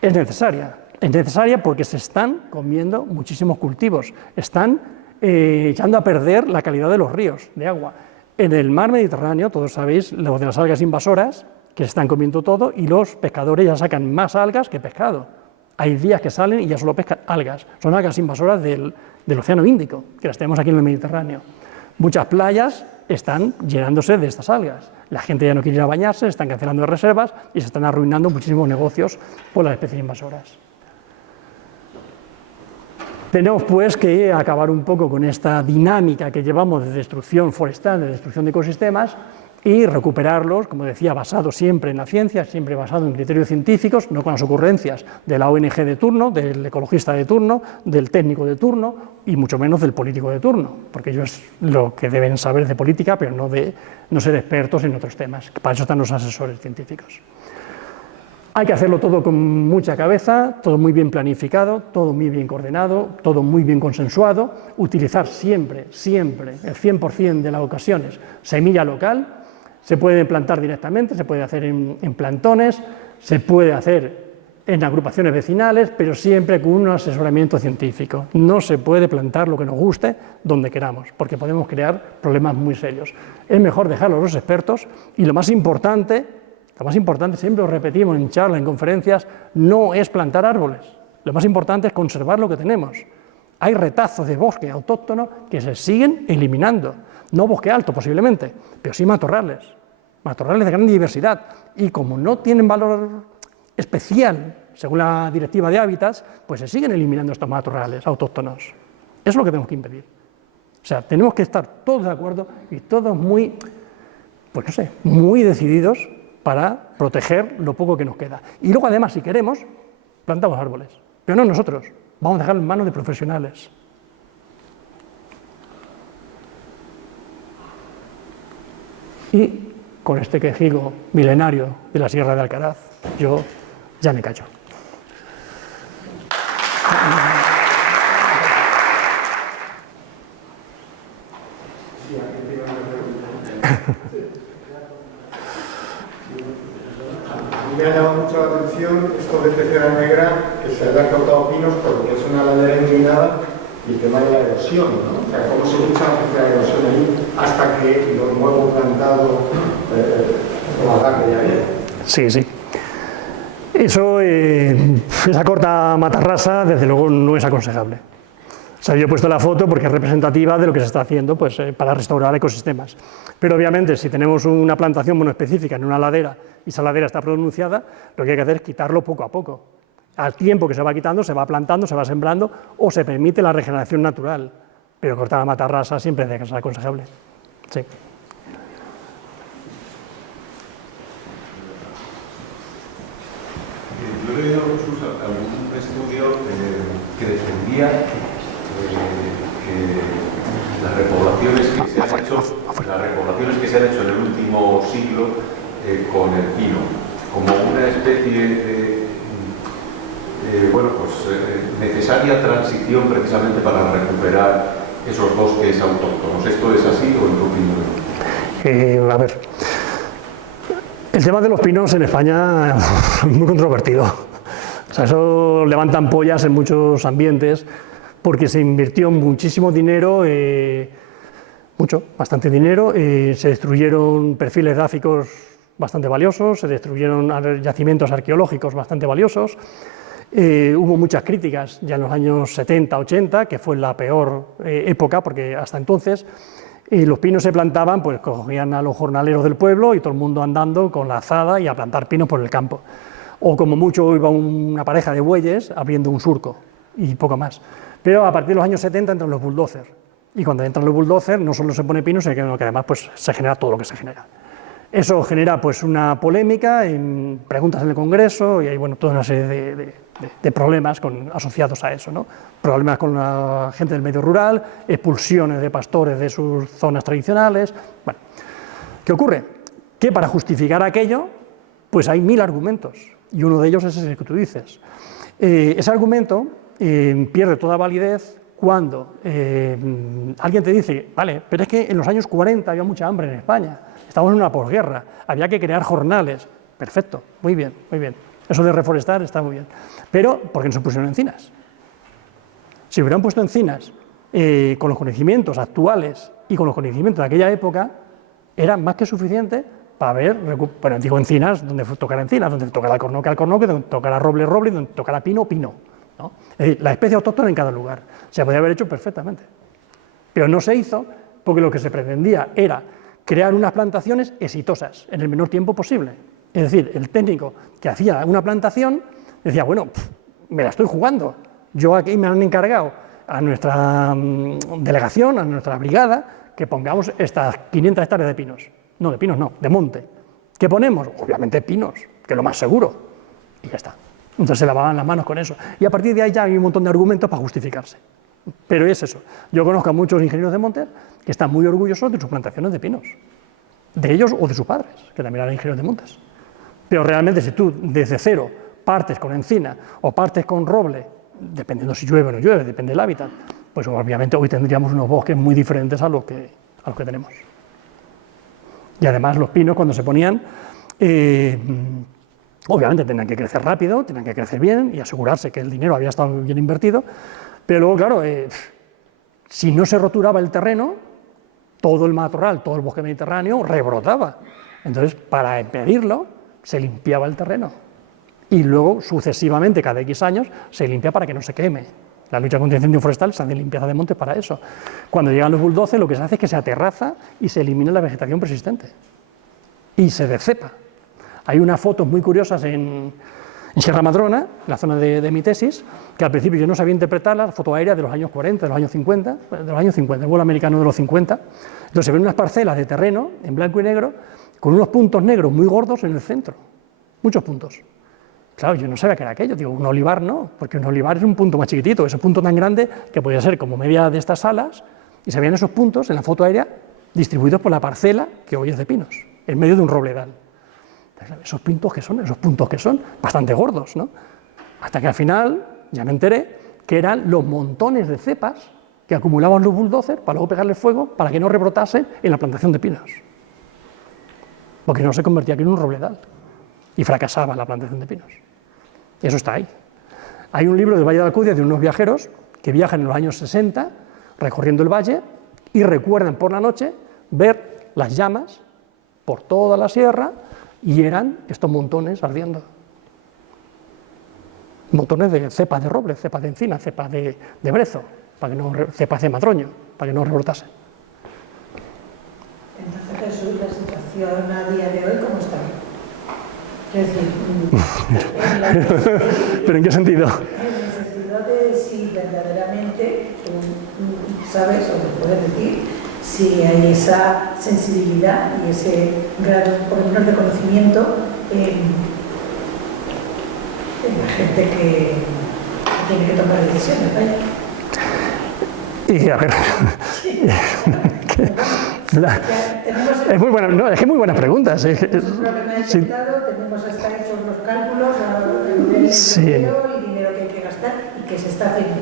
es necesaria porque se están comiendo muchísimos cultivos, están echando a perder la calidad de los ríos de agua. En el mar Mediterráneo, todos sabéis, lo de las algas invasoras, que se están comiendo todo y los pescadores ya sacan más algas que pescado. Hay días que salen y ya solo pescan algas, son algas invasoras del Océano Índico, que las tenemos aquí en el Mediterráneo. Muchas playas están llenándose de estas algas. La gente ya no quiere ir a bañarse, se están cancelando reservas y se están arruinando muchísimos negocios por las especies invasoras. Tenemos pues que acabar un poco con esta dinámica que llevamos de destrucción forestal, de destrucción de ecosistemas y recuperarlos, como decía, basado siempre en la ciencia, siempre basado en criterios científicos, no con las ocurrencias de la ONG de turno, del ecologista de turno, del técnico de turno y mucho menos del político de turno, porque ellos lo que deben saber de política, pero no ser expertos en otros temas, para eso están los asesores científicos. Hay que hacerlo todo con mucha cabeza, todo muy bien planificado, todo muy bien coordinado, todo muy bien consensuado, utilizar siempre, el 100% de las ocasiones, semilla local. Se puede plantar directamente, se puede hacer en plantones, se puede hacer en agrupaciones vecinales, pero siempre con un asesoramiento científico. No se puede plantar lo que nos guste donde queramos, porque podemos crear problemas muy serios. Es mejor dejarlo a los expertos y lo más importante, siempre lo repetimos en charlas, en conferencias, no es plantar árboles. Lo más importante es conservar lo que tenemos. Hay retazos de bosque autóctono que se siguen eliminando. No bosque alto posiblemente, pero sí matorrales de gran diversidad. Y como no tienen valor especial, según la Directiva de Hábitats, pues se siguen eliminando estos matorrales autóctonos. Eso es lo que tenemos que impedir. O sea, tenemos que estar todos de acuerdo y todos muy, pues no sé, muy decididos para proteger lo poco que nos queda. Y luego, además, si queremos, plantamos árboles. Pero no nosotros, vamos a dejarlo en manos de profesionales. Y con este quejigo milenario de la Sierra de Alcaraz, yo ya me callo. Me ha llamado mucho la atención esto de Tejera Negra, que se hayan cortado pinos porque es una ladera inclinada y el tema de la erosión, ¿no? O sea, cómo se lucha contra la erosión ahí hasta que lo nuevo plantado lo agarre ya bien. Sí, sí. Eso, esa corta matarrasa, desde luego no es aconsejable. O sea, yo he puesto la foto porque es representativa de lo que se está haciendo pues, para restaurar ecosistemas. Pero obviamente, si tenemos una plantación monoespecífica en una ladera y esa ladera está pronunciada, lo que hay que hacer es quitarlo poco a poco. Al tiempo que se va quitando, se va plantando, se va sembrando o se permite la regeneración natural. Pero cortar la matarrasa siempre es aconsejable. Sí. Yo he leído algún estudio que defendía que las repoblaciones que se han hecho en el último siglo con el pino, como una especie de necesaria transición precisamente para recuperar esos bosques autóctonos. ¿Esto es así o en tu opinión? A ver, el tema de los pinos en España es muy controvertido. O sea, eso levanta ampollas en muchos ambientes porque se invirtió muchísimo dinero, bastante dinero, se destruyeron perfiles gráficos bastante valiosos, se destruyeron yacimientos arqueológicos bastante valiosos, hubo muchas críticas ya en los años 70, 80, que fue la peor época, porque hasta entonces los pinos se plantaban, pues cogían a los jornaleros del pueblo y todo el mundo andando con la azada y a plantar pinos por el campo. O como mucho iba una pareja de bueyes abriendo un surco y poco más. Pero a partir de los años 70 entran los bulldozers. Y cuando entran los bulldozers no solo se pone pino, sino que además pues, se genera todo lo que se genera. Eso genera pues, una polémica, preguntas en el Congreso y hay bueno, toda una serie de problemas asociados a eso, ¿no? Problemas con la gente del medio rural, expulsiones de pastores de sus zonas tradicionales. Bueno, ¿qué ocurre? Que para justificar aquello, pues hay 1000 argumentos y uno de ellos es ese que tú dices. Ese argumento pierde toda validez cuando alguien te dice, vale, pero es que en los años 40 había mucha hambre en España, estábamos en una posguerra, había que crear jornales. Perfecto, muy bien, muy bien. Eso de reforestar está muy bien. Pero, ¿por qué no se pusieron encinas? Si hubieran puesto encinas con los conocimientos actuales y con los conocimientos de aquella época, era más que suficiente para ver, bueno, digo encinas, donde tocara encinas, donde tocara alcornoque, alcornoque, donde tocara roble, roble, donde tocara pino, pino, ¿no? Es decir, la especie autóctona en cada lugar. Se podía haber hecho perfectamente. Pero no se hizo porque lo que se pretendía era crear unas plantaciones exitosas en el menor tiempo posible. Es decir, el técnico que hacía una plantación decía, bueno, me la estoy jugando. Yo aquí me han encargado a nuestra delegación, a nuestra brigada, que pongamos estas 500 hectáreas de pinos. No, de pinos no, de monte. ¿Qué ponemos? Obviamente pinos, que es lo más seguro. Y ya está. Entonces se lavaban las manos con eso. Y a partir de ahí ya hay un montón de argumentos para justificarse. Pero es eso. Yo conozco a muchos ingenieros de montes que están muy orgullosos de sus plantaciones de pinos. De ellos o de sus padres, que también eran ingenieros de montes. Pero realmente si tú desde cero partes con encina o partes con roble, dependiendo si llueve o no llueve, depende del hábitat, pues obviamente hoy tendríamos unos bosques muy diferentes a los que tenemos. Y además los pinos cuando se ponían, obviamente tenían que crecer rápido, tenían que crecer bien y asegurarse que el dinero había estado bien invertido, pero luego claro, si no se roturaba el terreno, todo el matorral, todo el bosque mediterráneo rebrotaba. Entonces, para impedirlo, se limpiaba el terreno. Y luego, sucesivamente, cada X años, se limpia para que no se queme. La lucha contra el incendio forestal se hace limpieza de montes para eso. Cuando llegan los bulldozers, lo que se hace es que se aterraza y se elimina la vegetación persistente. Y se decepa. Hay unas fotos muy curiosas en en Sierra Madrona, en la zona de mi tesis, que al principio yo no sabía interpretar la foto aérea de los años 40, de los años 50, el vuelo americano de los 50. Entonces se ven unas parcelas de terreno en blanco y negro con unos puntos negros muy gordos en el centro, muchos puntos. Claro, yo no sabía qué era aquello, digo, un olivar no, porque un olivar es un punto más chiquitito, ese punto tan grande que podía ser como media de estas salas, y se veían esos puntos en la foto aérea distribuidos por la parcela que hoy es de pinos, en medio de un robledal. Esos puntos que son bastante gordos, ¿no? Hasta que al final ya me enteré que eran los montones de cepas que acumulaban los bulldozers para luego pegarle fuego para que no rebrotasen en la plantación de pinos. Porque no se convertía aquí en un robledal y fracasaba la plantación de pinos. Eso está ahí. Hay un libro del Valle de Alcudia de unos viajeros que viajan en los años 60 recorriendo el valle y recuerdan por la noche ver las llamas por toda la sierra y eran estos montones ardiendo. Montones de cepas de roble, cepas de encina, cepas de brezo, cepas de madroño, para que no rebrotasen. Entonces, Jesús, la situación a día de hoy, ¿cómo está? Es decir, ¿Pero en qué sentido? En el sentido de si verdaderamente, ¿sabes? O te puedes decir, si hay esa sensibilidad y ese grado, por lo menos, de conocimiento en la gente que tiene que tomar decisiones, ¿vale? Y a ver, es muy buena, no, es que muy buenas preguntas. Eso es lo que me ha intentado, tenemos hasta hechos los cálculos, sí. El dinero que hay que gastar y que se está haciendo.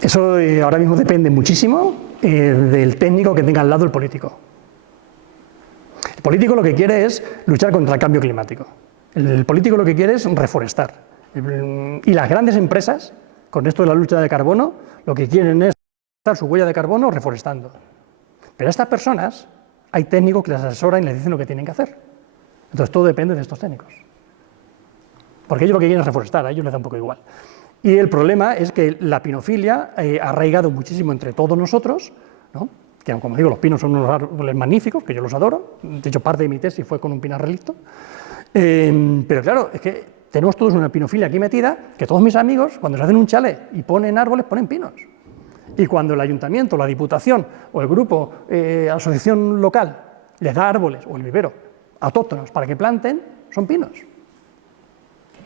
Eso ahora mismo depende muchísimo del técnico que tenga al lado el político. El político lo que quiere es luchar contra el cambio climático. El político lo que quiere es reforestar. Y las grandes empresas, con esto de la lucha de carbono, lo que quieren es dar su huella de carbono reforestando. Pero a estas personas hay técnicos que les asesoran y les dicen lo que tienen que hacer. Entonces todo depende de estos técnicos. Porque ellos lo que quieren es reforestar, a ellos les da un poco igual. Y el problema es que la pinofilia ha arraigado muchísimo entre todos nosotros, ¿no? Que como digo, los pinos son unos árboles magníficos, que yo los adoro. De hecho, parte de mi tesis fue con un pinar relicto. Pero claro, es que tenemos todos una pinofilia aquí metida, que todos mis amigos, cuando se hacen un chalet y ponen árboles, ponen pinos. Y cuando el ayuntamiento, la diputación o el grupo, asociación local, les da árboles, o el vivero, autóctonos para que planten, son pinos.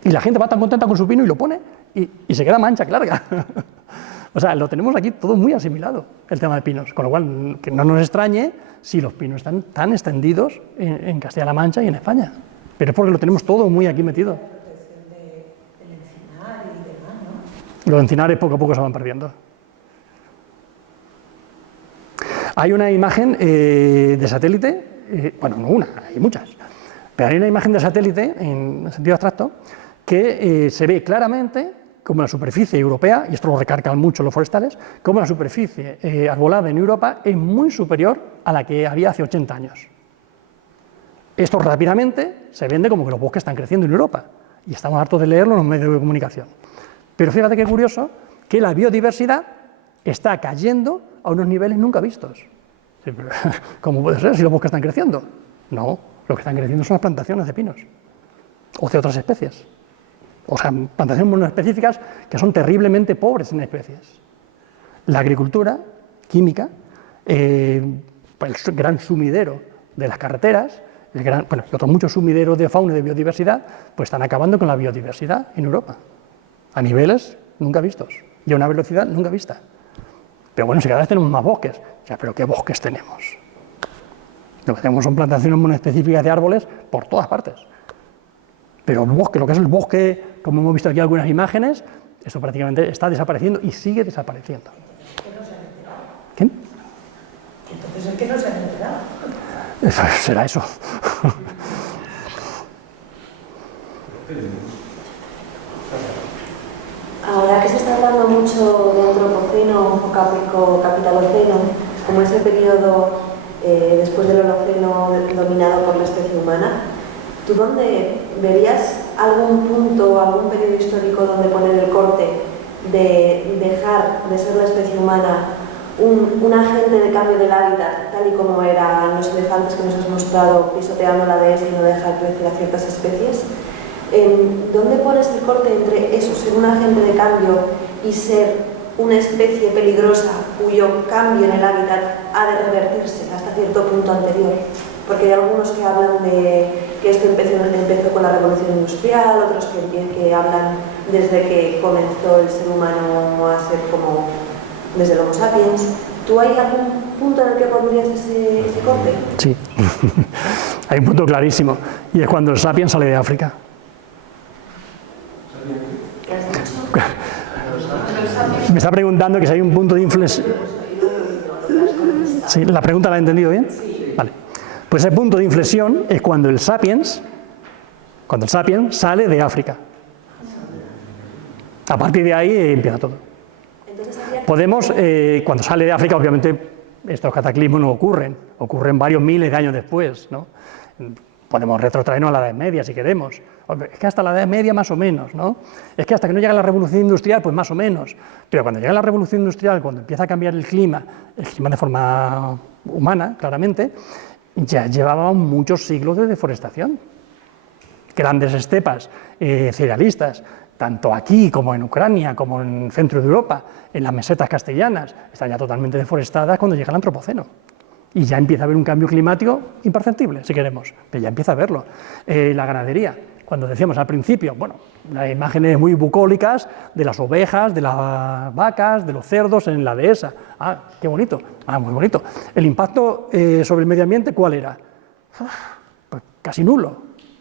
Y la gente va tan contenta con su pino y lo pone y se queda mancha larga. O sea, lo tenemos aquí todo muy asimilado, el tema de pinos. Con lo cual, que no nos extrañe si los pinos están tan extendidos en Castilla-La Mancha y en España. Pero es porque lo tenemos todo muy aquí metido. Los encinares poco a poco se van perdiendo. Hay una imagen de satélite, bueno, no una, hay muchas, pero hay una imagen de satélite, en sentido abstracto, que se ve claramente como la superficie europea, y esto lo recargan mucho los forestales, como la superficie arbolada en Europa es muy superior a la que había hace 80 años. Esto rápidamente se vende como que los bosques están creciendo en Europa, y estamos hartos de leerlo en los medios de comunicación. Pero fíjate qué curioso que la biodiversidad está cayendo a unos niveles nunca vistos. ¿Cómo puede ser si los bosques están creciendo? No, lo que están creciendo son las plantaciones de pinos o de otras especies. O sea, plantaciones monoespecíficas que son terriblemente pobres en especies. La agricultura química, el gran sumidero de las carreteras, y otros muchos sumideros de fauna y de biodiversidad, pues están acabando con la biodiversidad en Europa, a niveles nunca vistos y a una velocidad nunca vista. Pero bueno, si cada vez tenemos más bosques, ya, pero ¿qué bosques tenemos? Lo que tenemos son plantaciones monoespecíficas de árboles por todas partes. Pero el bosque, lo que es el bosque, como hemos visto aquí algunas imágenes, eso prácticamente está desapareciendo y sigue desapareciendo. ¿Quién? Entonces, ¿el que no se ha enterado? Será eso. Ahora que se está hablando mucho de antropoceno o capitaloceno, como ese periodo después del Holoceno dominado por la especie humana, ¿tú dónde verías algún punto, algún periodo histórico donde poner el corte de dejar de ser la especie humana un agente de cambio del hábitat, tal y como eran los elefantes que nos has mostrado, pisoteando la dehesa y no dejar crecer a ciertas especies, ¿Dónde pones el corte entre eso, ser un agente de cambio, y ser una especie peligrosa cuyo cambio en el hábitat ha de revertirse hasta cierto punto anterior? Porque hay algunos que hablan de que esto empezó con la revolución industrial, otros que hablan desde que comenzó el ser humano a ser como desde el Homo sapiens. ¿Tú hay algún punto en el que pondrías ese corte? Sí, hay un punto clarísimo, y es cuando el sapiens sale de África. ¿Qué has dicho? Me está preguntando que si hay un punto de inflexión. ¿Sí? ¿La pregunta la he entendido bien? Sí. Vale. Pues el punto de inflexión es cuando el sapiens sale de África. A partir de ahí empieza todo. Podemos, cuando sale de África, obviamente, estos cataclismos no ocurren varios miles de años después, ¿no? Podemos retrotraernos a la Edad Media si queremos. Es que hasta la Edad Media más o menos, ¿no? Es que hasta que no llega la Revolución Industrial, pues más o menos. Pero cuando llega la Revolución Industrial, cuando empieza a cambiar el clima de forma humana, claramente, ya llevábamos muchos siglos de deforestación. Grandes estepas cerealistas, tanto aquí como en Ucrania, como en el centro de Europa, en las mesetas castellanas, están ya totalmente deforestadas cuando llega el Antropoceno. Y ya empieza a haber un cambio climático imperceptible, si queremos, pero ya empieza a verlo. La ganadería, cuando decíamos al principio, bueno, las imágenes muy bucólicas de las ovejas, de las vacas, de los cerdos en la dehesa. Ah, qué bonito, muy bonito. El impacto sobre el medio ambiente, ¿cuál era? Pues casi nulo.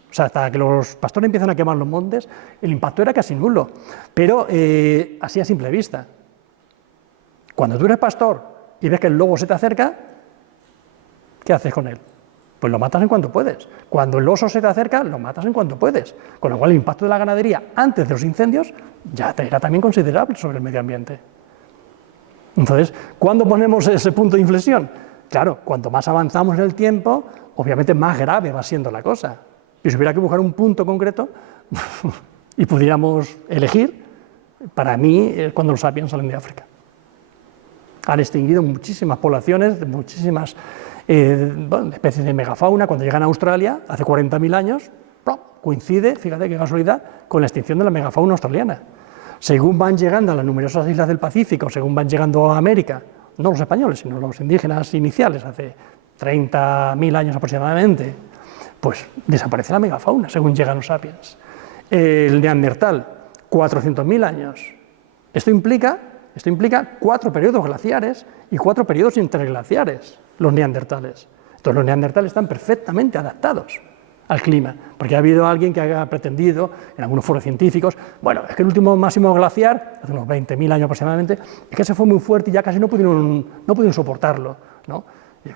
O sea, hasta que los pastores empiezan a quemar los montes, el impacto era casi nulo. Pero así a simple vista. Cuando tú eres pastor y ves que el lobo se te acerca, ¿qué haces con él? Pues lo matas en cuanto puedes. Cuando el oso se te acerca, lo matas en cuanto puedes. Con lo cual el impacto de la ganadería antes de los incendios ya era también considerable sobre el medio ambiente. Entonces, ¿cuándo ponemos ese punto de inflexión? Claro, cuanto más avanzamos en el tiempo, obviamente más grave va siendo la cosa. Y si hubiera que buscar un punto concreto y pudiéramos elegir, para mí es cuando los sapiens salen de África. Han extinguido muchísimas poblaciones, muchísimas especies de megafauna. Cuando llegan a Australia, hace 40.000 años, coincide, fíjate qué casualidad, con la extinción de la megafauna australiana. Según van llegando a las numerosas islas del Pacífico, según van llegando a América, no los españoles, sino los indígenas iniciales, hace 30.000 años aproximadamente, pues desaparece la megafauna, según llegan los sapiens. El Neandertal, 400.000 años. Esto implica 4 periodos glaciares y 4 periodos interglaciares, los neandertales. Entonces los neandertales están perfectamente adaptados al clima, porque ha habido alguien que haya pretendido, en algunos foros científicos, bueno, es que el último máximo glaciar, hace unos 20.000 años aproximadamente, es que se fue muy fuerte y ya casi no pudieron soportarlo, ¿no? Y,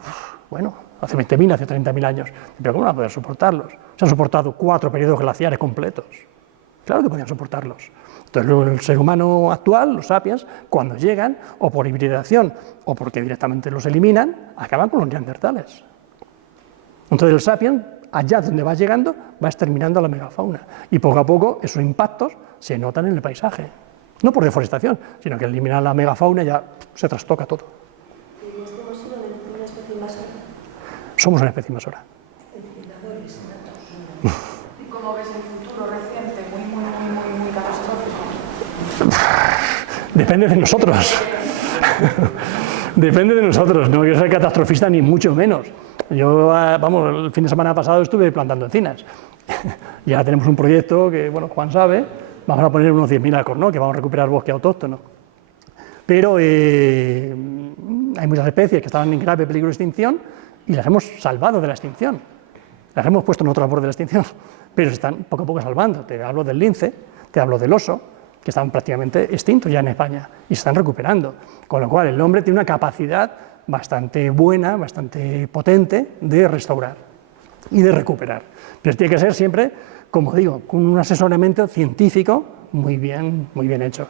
bueno, hace 20.000, hace 30.000 años, pero ¿cómo van a poder soportarlos? Se han soportado 4 periodos glaciares completos, claro que podían soportarlos. Entonces el ser humano actual, los sapiens, cuando llegan, o por hibridación, o porque directamente los eliminan, acaban con los neandertales. Entonces el sapiens, allá donde va llegando, va exterminando a la megafauna. Y poco a poco esos impactos se notan en el paisaje. No por deforestación, sino que eliminan la megafauna y ya se trastoca todo. ¿Y hemos sido una especie invasora? Somos una especie invasora. ¿Y cómo ves el futuro reciente? Muy catastrófico. Depende de nosotros. Depende de nosotros. No quiero ser catastrofista ni mucho menos. Yo, el fin de semana pasado estuve plantando encinas. Y ahora tenemos un proyecto que, bueno, Juan sabe, vamos a poner unos 10.000 alcornós, que vamos a recuperar bosque autóctono. Pero hay muchas especies que estaban en grave peligro de extinción y las hemos salvado de la extinción. Las hemos puesto en otro labor de la extinción, pero se están poco a poco salvando. Te hablo del lince, te hablo del oso, que estaban prácticamente extintos ya en España y se están recuperando. Con lo cual el hombre tiene una capacidad bastante buena, bastante potente de restaurar y de recuperar. Pero tiene que ser siempre, como digo, con un asesoramiento científico muy bien hecho.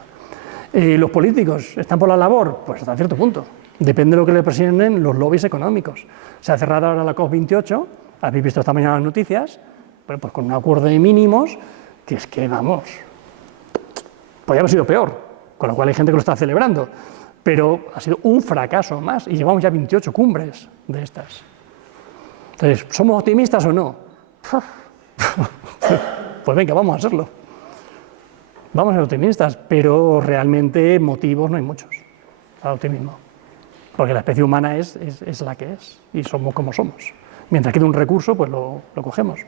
¿Los políticos están por la labor? Pues hasta cierto punto. Depende de lo que le presionen los lobbies económicos. Se ha cerrado ahora la COP28, habéis visto esta mañana las noticias, pero pues con un acuerdo de mínimos que es que, vamos, podría haber sido peor, con lo cual hay gente que lo está celebrando, pero ha sido un fracaso más y llevamos ya 28 cumbres de estas. Entonces, ¿somos optimistas o no? pues venga, vamos a serlo. Vamos a ser optimistas, pero realmente motivos no hay muchos al optimismo. Porque la especie humana es la que es y somos como somos. Mientras quede un recurso, pues lo cogemos.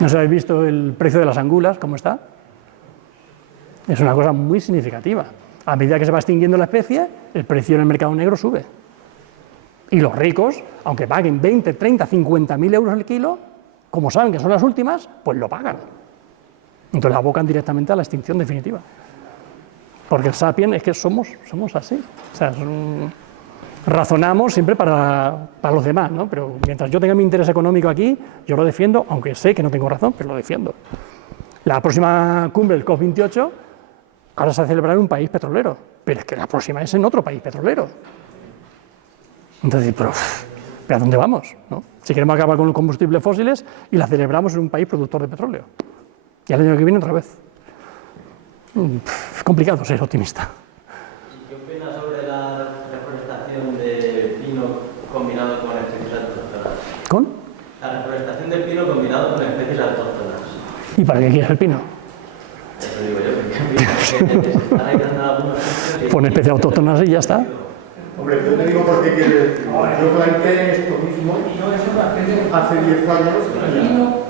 ¿No os habéis visto el precio de las angulas, cómo está? Es una cosa muy significativa. A medida que se va extinguiendo la especie, el precio en el mercado negro sube. Y los ricos, aunque paguen 20, 30, 50.000 euros el kilo, como saben que son las últimas, pues lo pagan. Entonces la abocan directamente a la extinción definitiva. Porque el sapiens es que somos así. O sea, razonamos siempre para los demás, ¿no? Pero mientras yo tenga mi interés económico aquí, yo lo defiendo, aunque sé que no tengo razón, pero lo defiendo. La próxima cumbre, el COP28, ahora se va a celebrar en un país petrolero, pero es que la próxima es en otro país petrolero. Entonces, pero ¿a dónde vamos? ¿No? Si queremos acabar con los combustibles fósiles y la celebramos en un país productor de petróleo. Y al año que viene otra vez. Es complicado ser optimista. ¿Qué opinas sobre la reforestación de pino combinado con especies autóctonas? ¿Con? La reforestación del pino combinado con especies autóctonas. ¿Y para qué quieres el pino? Eso digo yo, porque se están aislando algunos sitios. Pon especies autóctonas y ya está. Hombre, yo te digo porque yo planteé esto mismo hace 10 años